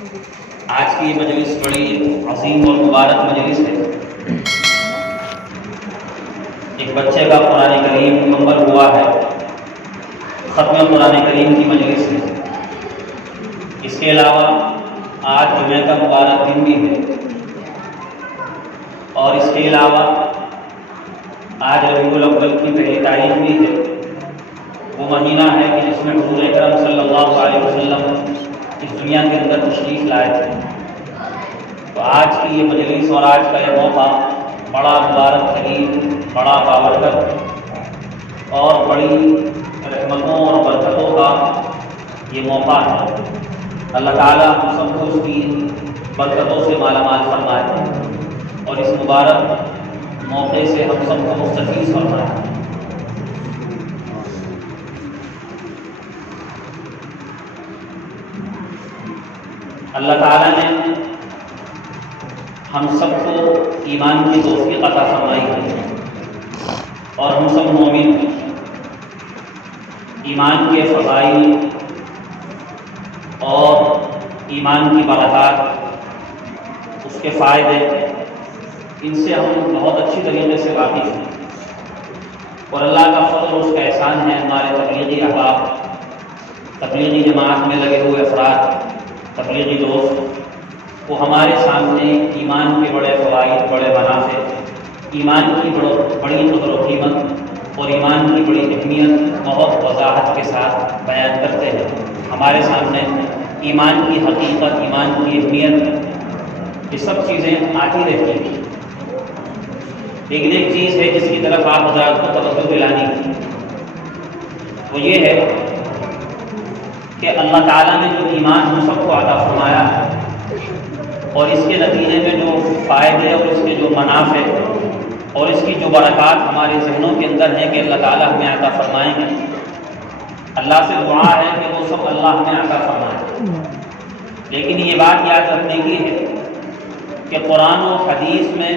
آج کی یہ مجلس بڑی عظیم اور مبارک مجلس ہے۔ ایک بچے کا قرآن کریم مکمل ہوا ہے، ختم قرآن کریم کی مجلس ہے۔ اس کے علاوہ آج جمعہ کا مبارک دن بھی ہے، اور اس کے علاوہ آج ربیع الاول کی پہلی تاریخ بھی ہے۔ وہ مہینہ ہے کہ جس میں حضور اکرم صلی اللہ علیہ وسلم اس دنیا کے اندر تشریف لائے تھے۔ تو آج کی یہ مجلس اور آج کا یہ موقع بڑا مبارک ترین، بڑا بابرکت اور بڑی رحمتوں اور برکتوں کا یہ موقع ہے۔ اللہ تعالیٰ ہم سب کو اس کی برکتوں سے مالا مال فرمائے اور اس مبارک موقع سے ہم سب کو مستفیض فرمائے۔ اللہ تعالیٰ نے ہم سب کو ایمان کی توفیق عطا فرمائی ہے اور ہم سب مومن ہیں۔ ایمان کے فضائل اور ایمان کی برکات، اس کے فائدے، ان سے ہم بہت اچھی طریقے سے واقف ہیں، اور اللہ کا فضل اور اس کا احسان ہے۔ ہمارے تبلیغی احباب، تبلیغی جماعت میں لگے ہوئے افراد، تبلیغی دوست، وہ ہمارے سامنے ایمان کے بڑے فوائد، بڑے منافع، ایمان کی بڑی قدر و قیمت اور ایمان کی بڑی اہمیت بہت وضاحت کے ساتھ بیان کرتے ہیں۔ ہمارے سامنے ایمان کی حقیقت، ایمان کی اہمیت، یہ سب چیزیں آتی رہتی ہیں، لیکن ایک چیز ہے جس کی طرف آپ حضرات کو توجہ دلانی ہے، وہ یہ ہے کہ اللہ تعالیٰ نے جو ایمان ہم سب کو عطا فرمایا ہے، اور اس کے نتیجے میں جو فائدے اور اس کے جو منافع اور اس کی جو برکات ہمارے ذہنوں کے اندر ہیں کہ اللہ تعالیٰ ہمیں عطا فرمائیں گے، اللہ سے دعا ہے کہ وہ سب اللہ ہمیں عطا فرمائے۔ لیکن یہ بات یاد رکھنے کی ہے کہ قرآن و حدیث میں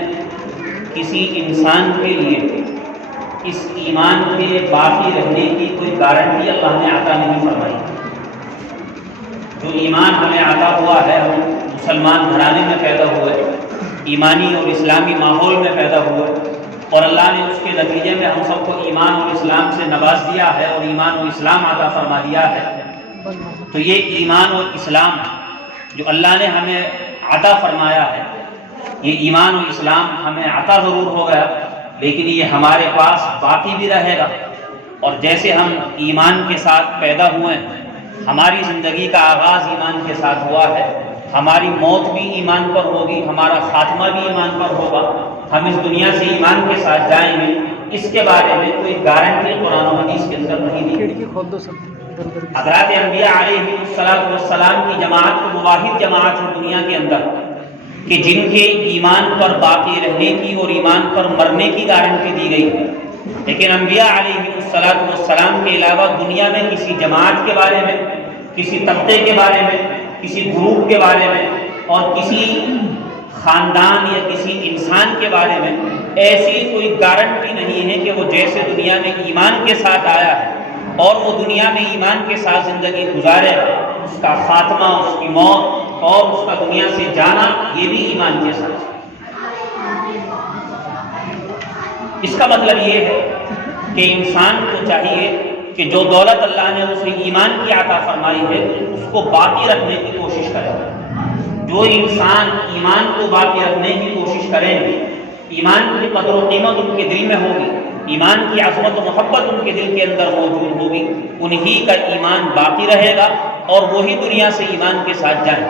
کسی انسان کے لیے اس ایمان کے باقی رہنے کی کوئی گارنٹی اللہ نے عطا نہیں فرمائی۔ جو ایمان ہمیں عطا ہوا ہے، ہم مسلمان گھرانے میں پیدا ہوئے، ایمانی اور اسلامی ماحول میں پیدا ہوئے، اور اللہ نے اس کے نتیجے میں ہم سب کو ایمان اور اسلام سے نواز دیا ہے اور ایمان اور اسلام عطا فرما دیا ہے۔ تو یہ ایمان اور اسلام جو اللہ نے ہمیں عطا فرمایا ہے، یہ ایمان اور اسلام ہمیں عطا ضرور ہو گیا، لیکن یہ ہمارے پاس باقی بھی رہے گا۔ اور جیسے ہم ایمان کے ساتھ پیدا ہوئے، ہماری زندگی کا آغاز ایمان کے ساتھ ہوا ہے، ہماری موت بھی ایمان پر ہوگی، ہمارا خاتمہ بھی ایمان پر ہوگا، ہم اس دنیا سے ایمان کے ساتھ جائیں گے، اس کے بارے میں کوئی گارنٹی قرآن و حدیث کے اندر نہیں دی۔ حضرات انبیاء علیہ السلام کی جماعت کو واحد جماعت ہے دنیا کے اندر کہ جن کے ایمان پر باقی رہنے کی اور ایمان پر مرنے کی گارنٹی دی گئی ہے، لیکن انبیاء علیہ السلام کے علاوہ دنیا میں کسی جماعت کے بارے میں، کسی طبقے کے بارے میں، کسی گروپ کے بارے میں اور کسی خاندان یا کسی انسان کے بارے میں ایسی کوئی گارنٹی نہیں ہے کہ وہ جیسے دنیا میں ایمان کے ساتھ آیا ہے اور وہ دنیا میں ایمان کے ساتھ زندگی گزارے، اس کا خاتمہ، اس کی موت اور اس کا دنیا سے جانا یہ بھی ایمان کے ساتھ۔ اس کا مطلب یہ ہے کہ انسان کو چاہیے کہ جو دولت اللہ نے اسے ایمان کی عطا فرمائی ہے اس کو باقی رکھنے کی کوشش کرے۔ جو انسان ایمان کو باقی رکھنے کی کوشش کریں گے، ایمان کی قدر و قیمت ان کے دل میں ہوگی، ایمان کی عظمت و محبت ان کے دل کے اندر موجود ہوگی، انہی کا ایمان باقی رہے گا اور وہی دنیا سے ایمان کے ساتھ جائیں۔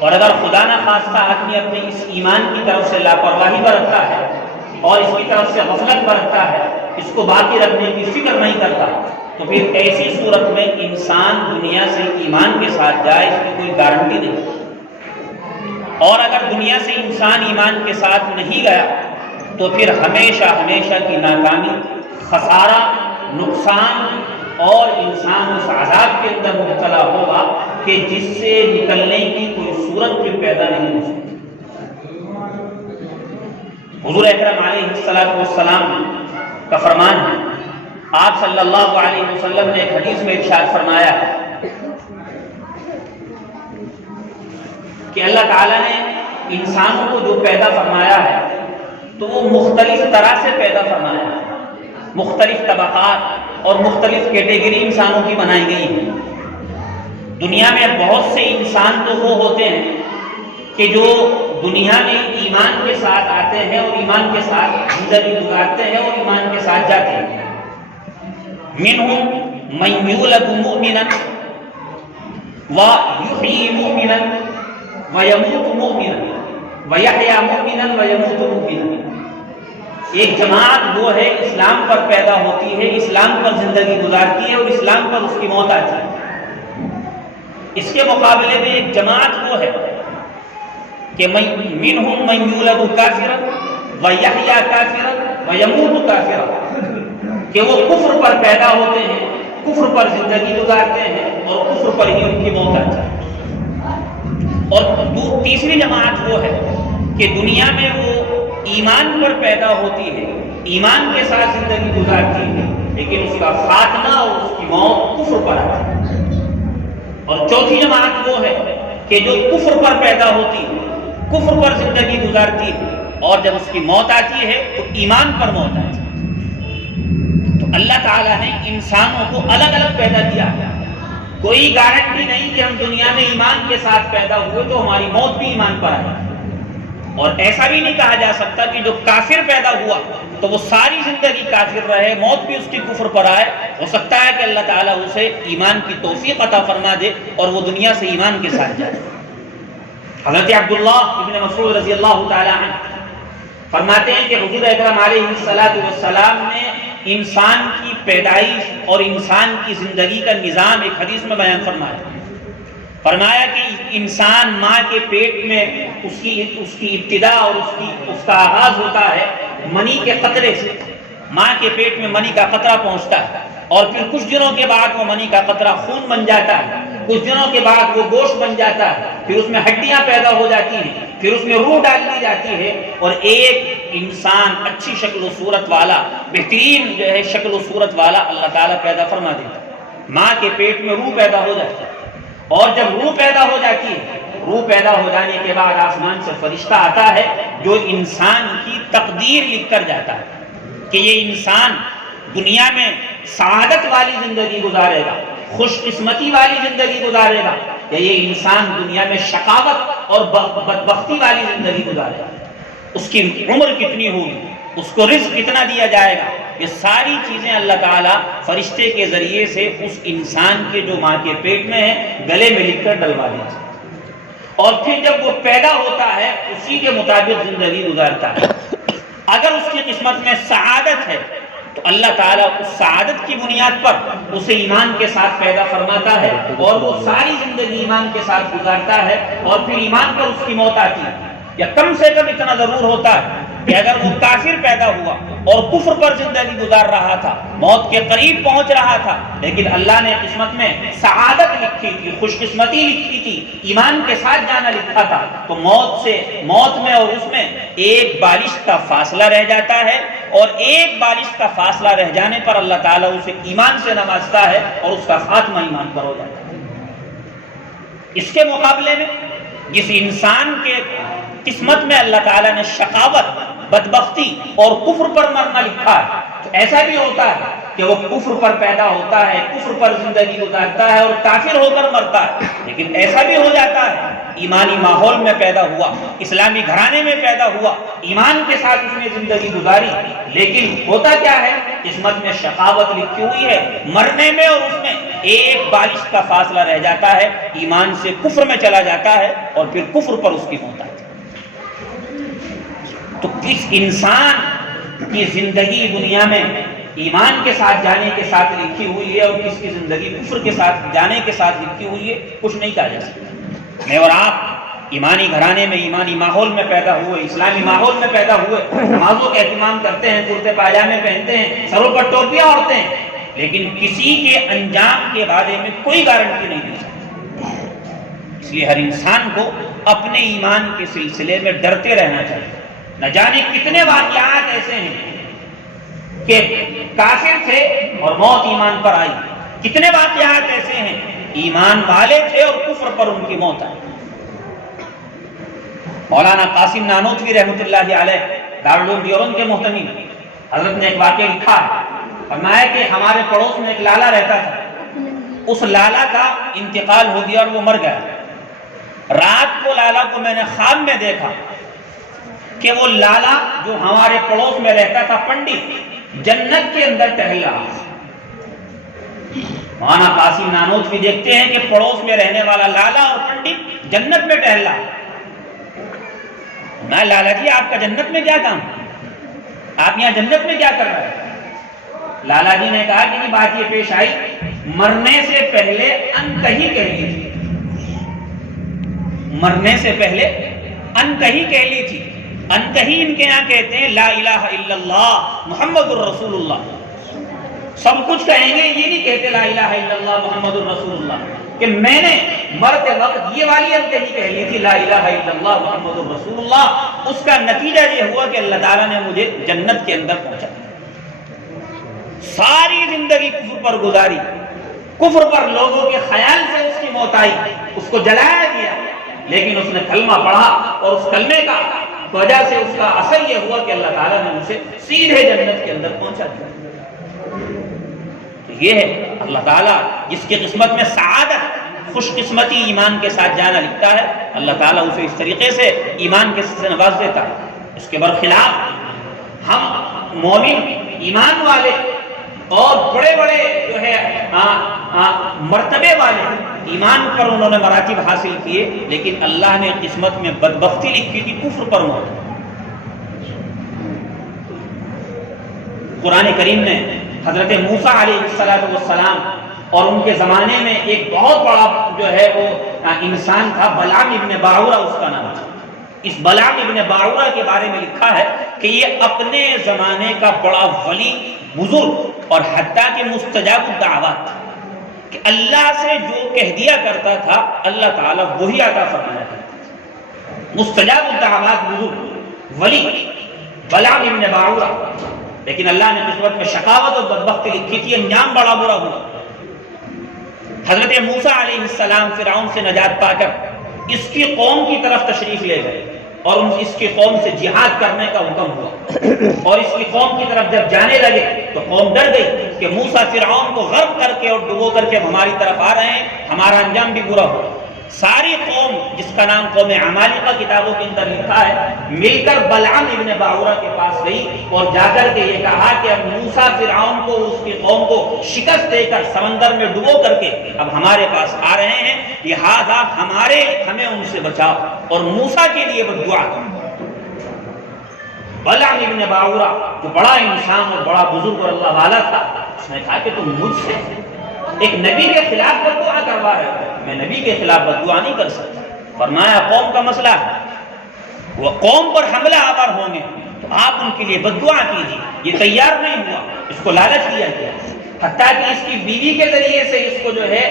اور اگر خدا نہ خواستہ آدمی اپنے اس ایمان کی طرف سے لاپرواہی برتتا ہے اور اس کی طرف سے غفلت برتتا ہے، اس کو باقی رکھنے کی فکر نہیں کرتا، تو پھر ایسی صورت میں انسان دنیا سے ایمان کے ساتھ جائے اس کی کوئی گارنٹی نہیں۔ اور اگر دنیا سے انسان ایمان کے ساتھ نہیں گیا تو پھر ہمیشہ ہمیشہ کی ناکامی، خسارہ، نقصان، اور انسان اس عذاب کے اندر مبتلا ہوگا کہ جس سے نکلنے کی کوئی صورت بھی پیدا نہیں ہو سکتی۔ حضور اکرم علیہ السلام کا فرمان ہے، آپ صلی اللہ علیہ وسلم نے ایک حدیث میں ارشاد فرمایا ہے کہ اللہ تعالیٰ نے انسانوں کو جو پیدا فرمایا ہے تو وہ مختلف طرح سے پیدا فرمایا ہے، مختلف طبقات اور مختلف کیٹیگری انسانوں کی بنائی گئی ہیں۔ دنیا میں بہت سے انسان تو وہ ہوتے ہیں کہ جو دنیا میں ایمان کے ساتھ آتے ہیں اور ایمان کے ساتھ زندگی گزارتے ہیں اور ایمان کے ساتھ جاتے ہیں۔ منہم من یولد مؤمنا ویحیی مؤمنا ویموت مؤمنا ویحیی مؤمنا ویموت مؤمنا۔ ایک جماعت وہ ہے اسلام پر پیدا ہوتی ہے، اسلام پر زندگی گزارتی ہے اور اسلام پر اس کی موت آتی ہے۔ اس کے مقابلے میں ایک جماعت وہ ہے کہ منہم من یولد کافرا ویحیی کافرا ویموت کافرا، کہ وہ کفر پر پیدا ہوتے ہیں، کفر پر زندگی گزارتے ہیں اور کفر پر ہی ان کی موت آتی ہے۔ اور تیسری جماعت وہ ہے کہ دنیا میں وہ ایمان پر پیدا ہوتی ہے، ایمان کے ساتھ زندگی گزارتی ہے، لیکن اس کا خاتمہ اور اس کی موت کفر پر آتی ہے۔ اور چوتھی جماعت وہ ہے کہ جو کفر پر پیدا ہوتی ہے، کفر پر زندگی گزارتی ہے، اور جب اس کی موت آتی ہے تو ایمان پر موت آتی ہے۔ تو اللہ تعالیٰ نے انسانوں کو الگ الگ پیدا کیا ہے۔ کوئی گارنٹی نہیں کہ ہم دنیا میں ایمان کے ساتھ پیدا ہوئے تو ہماری موت بھی ایمان پر آئے، اور ایسا بھی نہیں کہا جا سکتا کہ جو کافر پیدا ہوا تو وہ ساری زندگی کافر رہے، موت بھی اس کی کفر پر آئے۔ ہو سکتا ہے کہ اللہ تعالیٰ اسے ایمان کی توفیق عطا فرما دے اور وہ دنیا سے ایمان کے ساتھ جائے۔ حضرت عبداللہ ابن مسعود رضی اللہ تعالی عنہ فرماتے ہیں کہ حضور اکرم علیہ السلام نے انسان کی پیدائش اور انسان کی زندگی کا نظام ایک حدیث میں بیان فرمایا کہ انسان ماں کے پیٹ میں اس کی ابتدا اور اس کا آغاز ہوتا ہے منی کے قطرے سے۔ ماں کے پیٹ میں منی کا قطرہ پہنچتا ہے اور پھر کچھ دنوں کے بعد وہ منی کا قطرہ خون بن جاتا ہے، کچھ دنوں کے بعد وہ گوشت بن جاتا ہے، پھر اس میں ہڈیاں پیدا ہو جاتی ہیں، پھر اس میں روح ڈال دی جاتی ہے، اور ایک انسان اچھی شکل و صورت والا، بہترین جو ہے شکل و صورت والا اللہ تعالیٰ پیدا فرما دیتا ہے۔ ماں کے پیٹ میں روح پیدا ہو جاتی ہے، اور جب روح پیدا ہو جاتی ہے، روح پیدا ہو جانے کے بعد آسمان سے فرشتہ آتا ہے جو انسان کی تقدیر لکھ کر جاتا ہے کہ یہ انسان دنیا میں سعادت والی زندگی گزارے گا، خوش قسمتی والی زندگی گزارے گا، یا یہ انسان دنیا میں شقاوت اور بدبختی والی زندگی گزارے گا، اس کی عمر کتنی ہوگی، اس کو رزق کتنا دیا جائے گا، یہ ساری چیزیں اللہ تعالیٰ فرشتے کے ذریعے سے اس انسان کے جو ماں کے پیٹ میں ہے گلے میں لکھ کر ڈلوا دیتے ہیں، اور پھر جب وہ پیدا ہوتا ہے اسی کے مطابق زندگی گزارتا ہے۔ اگر اس کی قسمت میں سعادت ہے تو اللہ تعالیٰ اس سعادت کی بنیاد پر اسے ایمان کے ساتھ پیدا فرماتا ہے اور وہ ساری زندگی ایمان کے ساتھ گزارتا ہے، اور پھر ایمان پر اس کی موت آتی ہے۔ یا کم سے کم اتنا ضرور ہوتا ہے کہ اگر وہ کافر پیدا ہوا اور کفر پر زندگی گزار رہا تھا، موت کے قریب پہنچ رہا تھا، لیکن اللہ نے قسمت میں سعادت لکھی تھی، خوش قسمتی لکھی تھی، ایمان کے ساتھ جانا لکھا تھا، تو موت میں اور اس میں ایک بالش کا فاصلہ رہ جاتا ہے، اور ایک بالش کا فاصلہ رہ جانے پر اللہ تعالیٰ اسے ایمان سے نوازتا ہے اور اس کا خاتمہ ایمان پر ہو جاتا ہے۔ اس کے مقابلے میں جس انسان کے قسمت میں اللہ تعالیٰ نے شقاوت، بدبختی اور کفر پر مرنا لکھا ہے، تو ایسا بھی ہوتا ہے کہ وہ کفر پر پیدا ہوتا ہے، کفر پر زندگی گزارتا ہے اور کافر ہو کر مرتا ہے، لیکن ایسا بھی ہو جاتا ہے ایمانی ماحول میں پیدا ہوا، اسلامی گھرانے میں پیدا ہوا، ایمان کے ساتھ اس نے زندگی گزاری، لیکن ہوتا کیا ہے قسمت میں شقاوت لکھی ہوئی ہے، مرنے میں اور اس میں ایک بالش کا فاصلہ رہ جاتا ہے، ایمان سے کفر میں چلا جاتا ہے اور پھر کفر پر اس کی موت آتی ہے۔ تو کس انسان کی زندگی دنیا میں ایمان کے ساتھ جانے کے ساتھ لکھی ہوئی ہے اور کس کی زندگی کفر کے ساتھ جانے کے ساتھ لکھی ہوئی ہے، کچھ نہیں کہا جا سکتا۔ میں اور آپ ایمانی گھرانے میں، ایمانی ماحول میں پیدا ہوئے، اسلامی ماحول میں پیدا ہوئے، نمازوں کا اہتمام کرتے ہیں، کرتے پاجامے پہنتے ہیں، سروں پر ٹوپیاں اوڑھتے ہیں، لیکن کسی کے انجام کے بارے میں کوئی گارنٹی نہیں دی سکتی۔ اس لیے ہر انسان کو اپنے ایمان کے سلسلے میں ڈرتے رہنا چاہیے۔ نہ جانے کتنے واقعات ایسے ہیں کہ کافر تھے اور موت ایمان پر آئی، کتنے واقعات ایسے ہیں ایمان والے تھے اور کفر پر ان کی موت آئی۔ مولانا قاسم نانوتوی رحمۃ اللہ علیہ دارالعلوم دیوبند کے محتمی حضرت نے ایک واقعہ لکھا ہے، فرمایا کہ ہمارے پڑوس میں ایک لالا رہتا تھا، اس لالا کا انتقال ہو گیا اور وہ مر گیا۔ رات کو لالا کو میں نے خواب میں دیکھا کہ وہ لالا جو ہمارے پڑوس میں رہتا تھا پنڈت جنت کے اندر ٹہل رہا۔ مولانا قاسم نانوتوی دیکھتے ہیں کہ پڑوس میں رہنے والا لالا اور پنڈت جنت میں ٹہل رہا۔ میں لالا جی آپ کا جنت میں کیا کام، آپ یہاں جنت میں کیا کر رہے ہیں؟ لالا جی نے کہا کہ بات یہ پیش آئی، مرنے سے پہلے انتہی کہہ لی تھی، مرنے سے پہلے انتہی کہہ لی تھی۔ انتہی ان کے یہاں کہتے ہیں لا الہ الا اللہ محمد الرسول اللہ، سب کچھ کہیں گے، یہ نہیں کہتے لا الہ الا اللہ محمد الرسول اللہ، کہ میں نے مرتے وقت یہ والی انتہی کہہ لی تھی لا الہ الا اللہ محمد الرسول اللہ۔ اس کا نتیجہ یہ ہوا کہ اللہ تعالیٰ نے مجھے جنت کے اندر پہنچا۔ ساری زندگی کفر پر گزاری، کفر پر لوگوں کے خیال سے اس کی موت آئی، اس کو جلایا گیا، لیکن اس نے کلمہ پڑھا اور اس کلمے کا وجہ سے اس کا اثر یہ ہوا کہ اللہ تعالیٰ نے اسے سیدھے جنت کے اندر پہنچا دیا۔ تو یہ ہے اللہ تعالیٰ جس کی قسمت میں سعادت، خوش قسمتی ایمان کے ساتھ جانا لکھتا ہے، اللہ تعالیٰ اسے اس طریقے سے ایمان کے سے نواز دیتا ہے۔ اس کے برخلاف ہم مومن ایمان والے اور بڑے بڑے جو ہے مرتبے والے ایمان پر انہوں نے مراتب حاصل کیے، لیکن اللہ نے قسمت میں بدبختی لکھی تھی کفر پر موت۔ قرآن کریم نے حضرت موسیٰ علیہ السلام اور ان کے زمانے میں ایک بہت بڑا جو ہے وہ انسان تھا، بلعام ابن باعورہ اس کا نام تھا۔ اس بلعام ابن باعورہ کے بارے میں لکھا ہے کہ یہ اپنے زمانے کا بڑا ولی، بزرگ اور حتیٰ کہ مستجاب الدعوات تھا، کہ اللہ سے جو کہہ دیا کرتا تھا اللہ تعالیٰ وہی عطا فرمایا کرتا۔ مستجاب الدعوات بزرگ ولی بلعام ابن باعورہ، لیکن اللہ نے قسمت میں شقاوت اور بدبختی لکھی تھی، انجام بڑا برا ہوا۔ حضرت موسیٰ علیہ السلام فرعون سے نجات پا کر اس کی قوم کی طرف تشریف لے گئے اور اس کی قوم سے جہاد کرنے کا حکم ہوا، اور اس کی قوم کی طرف جب جانے لگے تو قوم ڈر گئی کہ موسیٰ فرعون کو غرق کر کے اور ڈبو کر کے ہماری طرف آ رہے ہیں، ہمارا انجام بھی برا ہو۔ ساری قوم جس کا نام قوم عمالقہ کتابوں کے اندر لکھا ہے، مل کر بلعام ابن باعورہ کے پاس گئی اور جا کر کے یہ کہا کہ اب موسیٰ فرعون کو اس کی قوم کو شکست دے کر سمندر میں ڈبو کر کے اب ہمارے پاس آ رہے ہیں، لہذا ہمیں ان سے بچاؤ اور موسیٰ کے لیے بددعا کرو۔ بلعام ابن باعورہ جو بڑا انسان اور بڑا بزرگ اور اللہ والا تھا، اس نے کہا کہ تم مجھ سے ایک نبی کے خلاف بددعا کروا رہے ہو، میں نبی کے خلاف بددعا نہیں کر سکتا۔ فرمایا قوم کا مسئلہ ہے، وہ قوم پر حملہ آور ہوں گے تو آپ ان کے لیے بددعا کیجیے۔ یہ تیار نہیں ہوا، اس کو لالچ دیا گیا، حتیٰ کہ اس کی بیوی کے ذریعے سے اس کو جو ہے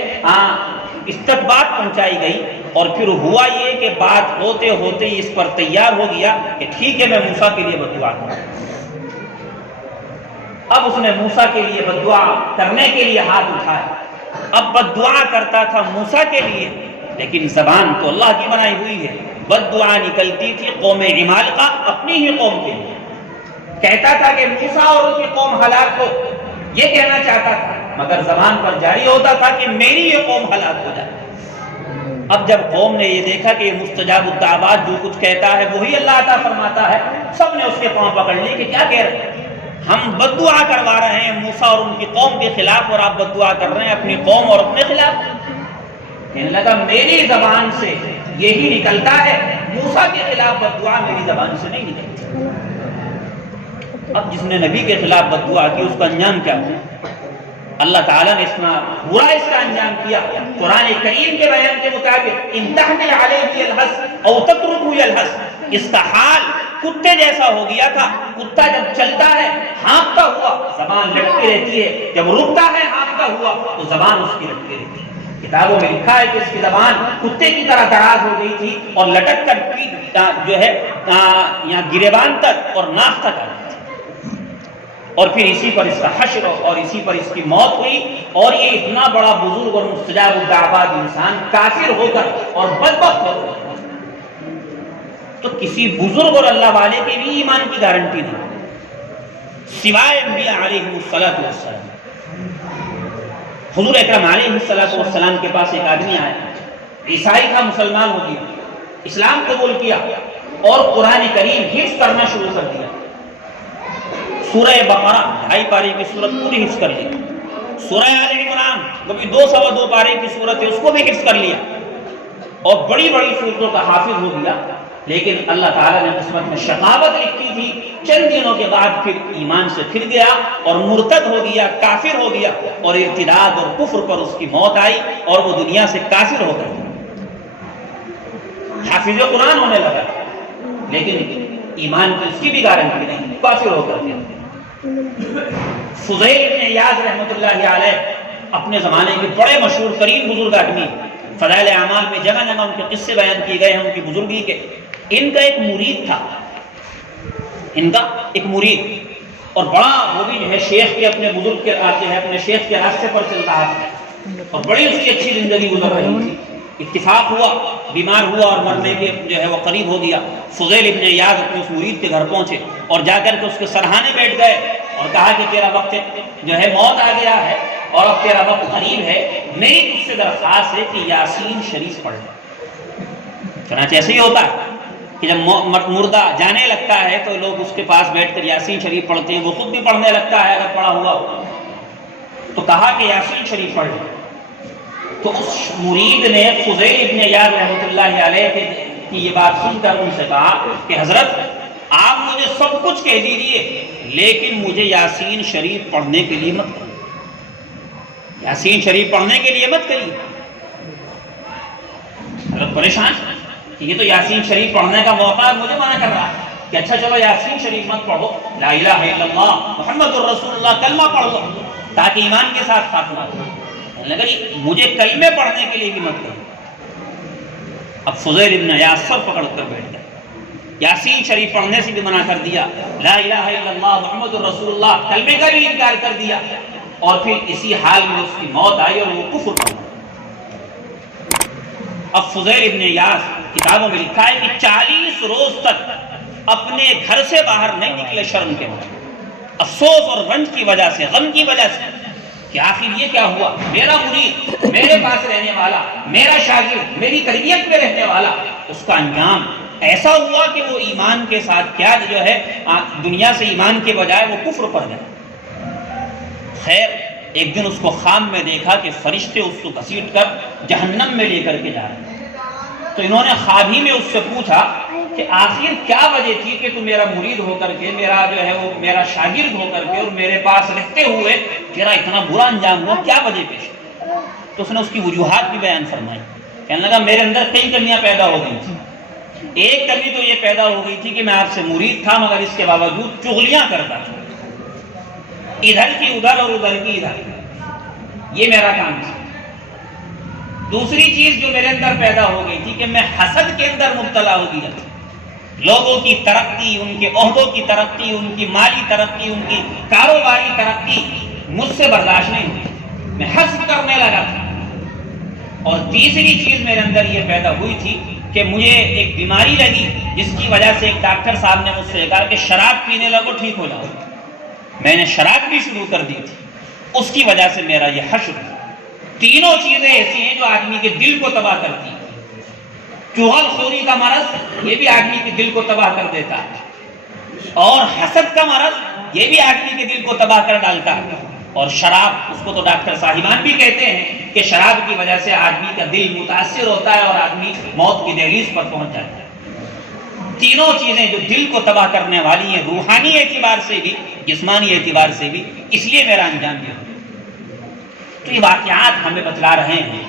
اس تک بات پہنچائی گئی، اور پھر ہوا یہ کہ بات ہوتے ہوتے اس پر تیار ہو گیا کہ ٹھیک ہے میں موسیٰ کے لیے بددعا کروں۔ اب اس نے موسیٰ کے لیے بددعا کرنے کے لیے ہاتھ اٹھایا، اب بددعا کرتا تھا موسیٰ کے لیے، لیکن زبان تو اللہ کی بنائی ہوئی ہے، بددعا نکلتی تھی قوم عمالقہ اپنی ہی قوم کے لیے، کہتا تھا کہ موسیٰ اور اس کی قوم ہلاک ہو، یہ کہنا چاہتا تھا، مگر زبان پر جاری ہوتا تھا کہ میری یہ قوم ہلاک ہو جائے۔ اب جب قوم نے یہ دیکھا کہ مستجاب الدعوات جو کچھ کہتا ہے وہی اللہ عطا فرماتا ہے، سب نے اس کے پاؤں پکڑ لیے کہ کیا کہہ رہے ہیں، ہم بددعا کروا رہے ہیں موسیٰ اور ان کی قوم کے خلاف، اور آپ بددعا کر رہے ہیں اپنی قوم اور اپنے خلاف۔ کہنے لگا میری زبان سے یہی نکلتا ہے، موسیٰ کے خلاف بددعا میری زبان سے نہیں نکلتی۔ اب جس نے نبی کے خلاف بددعا کی اس کا انجام کیا ہوا؟ اللہ تعالیٰ نے اتنا برا اس کا انجام کیا۔ قرآن کریم کے بیان کے مطابق ان تحمل علیہ الحس او تترکہ یلحس، اس کا حال کتے جیسا ہو گیا تھا۔ کتا جب چلتا ہے ہانپتا ہوا زبان لٹکی رہتی ہے، جب رکتا ہے ہانپتا ہوا تو زبان اس کی لٹکی رہتی ہے۔ کتابوں میں لکھا ہے کہ اس کی زبان کتے کی طرح دراز ہو گئی تھی اور لٹک کر جو ہے یہاں گریبان تک اور ناک تک آ گئی تھی، اور پھر اسی پر اس کا حشر اور اسی پر اس کی موت ہوئی۔ اور یہ اتنا بڑا بزرگ اور مستجاب الدعوات انسان کافر ہو کر اور بدبخت ہو کر تو کسی بزرگ اور اللہ والے کے بھی ایمان کی گارنٹی نہیں سوائے انبیاء علیہم الصلوۃ والسلام۔ حضور اکرم علیہ الصلوۃ والسلام کے پاس ایک آدمی آیا، عیسائی تھا، مسلمان ہو گیا، اسلام قبول کیا اور قرآن کریم حفظ کرنا شروع کر دیا۔ سورہ بقرہ 2.5 پارے کی سورت پوری حفظ کر لی، سورہ آل عمران وہ بھی 2.25 پارے کی سورت ہے اس کو بھی حفظ کر لیا، اور بڑی بڑی سورتوں کا حافظ ہو گیا۔ لیکن اللہ تعالیٰ نے قسمت میں شقاوت لکھی تھی، چند دنوں کے بعد پھر ایمان سے پھر گیا اور مرتد ہو گیا، کافر ہو گیا، اور ارتداد اور کفر پر اس کی موت آئی اور وہ دنیا سے کافر ہو گیا، حافظ قرآن ہونے لگا لیکن ایمان کی اس کی بھی گارنٹی نہیں، کافر ہو کر گیا۔ فضیل بن عیاض رحمۃ اللہ علیہ اپنے زمانے کے بڑے مشہور ترین بزرگ آدمی، فضائل اعمال میں جگہ جگہ ان کے قصے بیان کیے گئے ہیں ان کی بزرگی کے۔ ان کا ایک مرید تھا، ان کا ایک مرید، اور بڑا وہ بھی جو ہے شیخ کے اپنے بزرگ کے اپنے شیخ کے راستے پر چل رہا تھا اور بڑی اس کی اچھی زندگی گزر رہی تھی۔ اتفاق ہوا، بیمار ہوا اور مرنے کے جو ہے وہ قریب ہو گیا۔ فضیل ابن عیاض اپنے اس مرید کے گھر پہنچے اور جا کر کے اس کے سرہانے بیٹھ گئے اور کہا کہ تیرا وقت جو ہے موت آ گیا ہے اور اب تیرا وقت قریب ہے، میری تجھ سے درخواست ہے کہ یاسین شریف پڑھ لے۔ چنانچہ ایسے ہی ہوتا ہے کہ جب مردہ جانے لگتا ہے تو لوگ اس کے پاس بیٹھ کر یاسین شریف پڑھتے ہیں، وہ خود بھی پڑھنے لگتا ہے اگر پڑھا ہوا ہو، تو کہا کہ یاسین شریف پڑھ لے۔ تو اس مرید نے فضیل ابن عیاض رحمۃ اللہ علیہ کی یہ بات سن کر ان سے کہا کہ حضرت آپ مجھے سب کچھ کہہ دیجیے لیکن مجھے یاسین شریف پڑھنے کے لیے مت کہیے، یاسین شریف پڑھنے کے لیے مت کہیے۔ حضرت پریشان کہ یہ تو یاسین شریف پڑھنے کا موقع مجھے منع کر رہا ہے کہ اچھا چلو یاسین شریف مت پڑھو، لا الہ الا اللہ محمد الرسول اللہ کلمہ پڑھ لو تاکہ ایمان کے ساتھ خاتمہ ہو۔ مجھے کلمے پڑھنے کے لیے بھی مت کرو۔ اب فضیل ابن عیاض سر پکڑ کر بیٹھ گئے، یاسین شریف پڑھنے سے بھی منع کر دیا، لا الہ الا اللہ محمد الرسول اللہ کلمے کا بھی انکار کر دیا، اور پھر اسی حال میں اس کی موت آئی اور وہ کفر پڑھ گیا۔ اب فضیل ابن عیاض کتابوں میں لکھا ہے کہ 40 روز تک اپنے گھر سے باہر نہیں نکلے شرم کے مارے، افسوس اور رنج کی وجہ سے، غم کی وجہ سے کہ آخر یہ کیا ہوا، میرا مرید، میرے پاس رہنے والا، میرا شاگرد، میری تربیت میں رہنے والا، اس کا انجام ایسا ہوا کہ وہ ایمان کے ساتھ کیا جو ہے دنیا سے ایمان کے بجائے وہ کفر پر گیا۔ خیر ایک دن اس کو خواب میں دیکھا کہ فرشتے اس کو گھسیٹ کر جہنم میں لے کر کے جا رہے ہیں، تو انہوں نے خواب ہی میں اس سے پوچھا کہ آخر کیا وجہ تھی کہ تو میرا مرید ہو کر کے، میرا جو ہے وہ میرا شاگرد ہو کر کے اور میرے پاس رہتے ہوئے تیرا اتنا برا انجام ہوا، کیا وجہ پیش؟ تو اس نے اس کی وجوہات بھی بیان فرمائی۔ کہنے لگا میرے اندر کئی کمیاں پیدا ہو گئی تھی۔ ایک کمی تو یہ پیدا ہو گئی تھی کہ میں آپ سے مرید تھا مگر اس کے باوجود چغلیاں کرتا تھا، ادھر کی ادھر اور ادھر کی ادھر، یہ میرا کام تھا۔ دوسری چیز جو میرے اندر پیدا ہو گئی تھی کہ میں حسد کے اندر مبتلا ہو گیا تھا، لوگوں کی ترقی، ان کے عہدوں کی ترقی، ان کی مالی ترقی، ان کی کاروباری ترقی مجھ سے برداشت نہیں ہوئی، میں حسد کرنے لگا تھا۔ اور تیسری چیز میرے اندر یہ پیدا ہوئی تھی کہ مجھے ایک بیماری لگی جس کی وجہ سے ایک ڈاکٹر صاحب نے مجھ سے کہا کہ شراب پینے لگو ٹھیک ہو جاؤ۔ میں نے شراب بھی شروع کر دی تھی، اس کی وجہ سے میرا یہ حشر ہے۔ تینوں چیزیں ایسی ہیں جو آدمی کے دل کو تباہ کرتی ہیں۔ چغل خوری کا مرض یہ بھی آدمی کے دل کو تباہ کر دیتا ہے، اور حسد کا مرض یہ بھی آدمی کے دل کو تباہ کر ڈالتا ہے، اور شراب، اس کو تو ڈاکٹر صاحبان بھی کہتے ہیں کہ شراب کی وجہ سے آدمی کا دل متاثر ہوتا ہے اور آدمی موت کی دہلیز پر پہنچ جاتا ہے۔ تینوں چیزیں جو دل کو تباہ کرنے والی ہیں، روحانی اعتبار سے بھی، جسمانی اعتبار سے بھی، اس لیے میرا انجام یہ ہو۔ تو یہ واقعات ہمیں بتلا رہے ہیں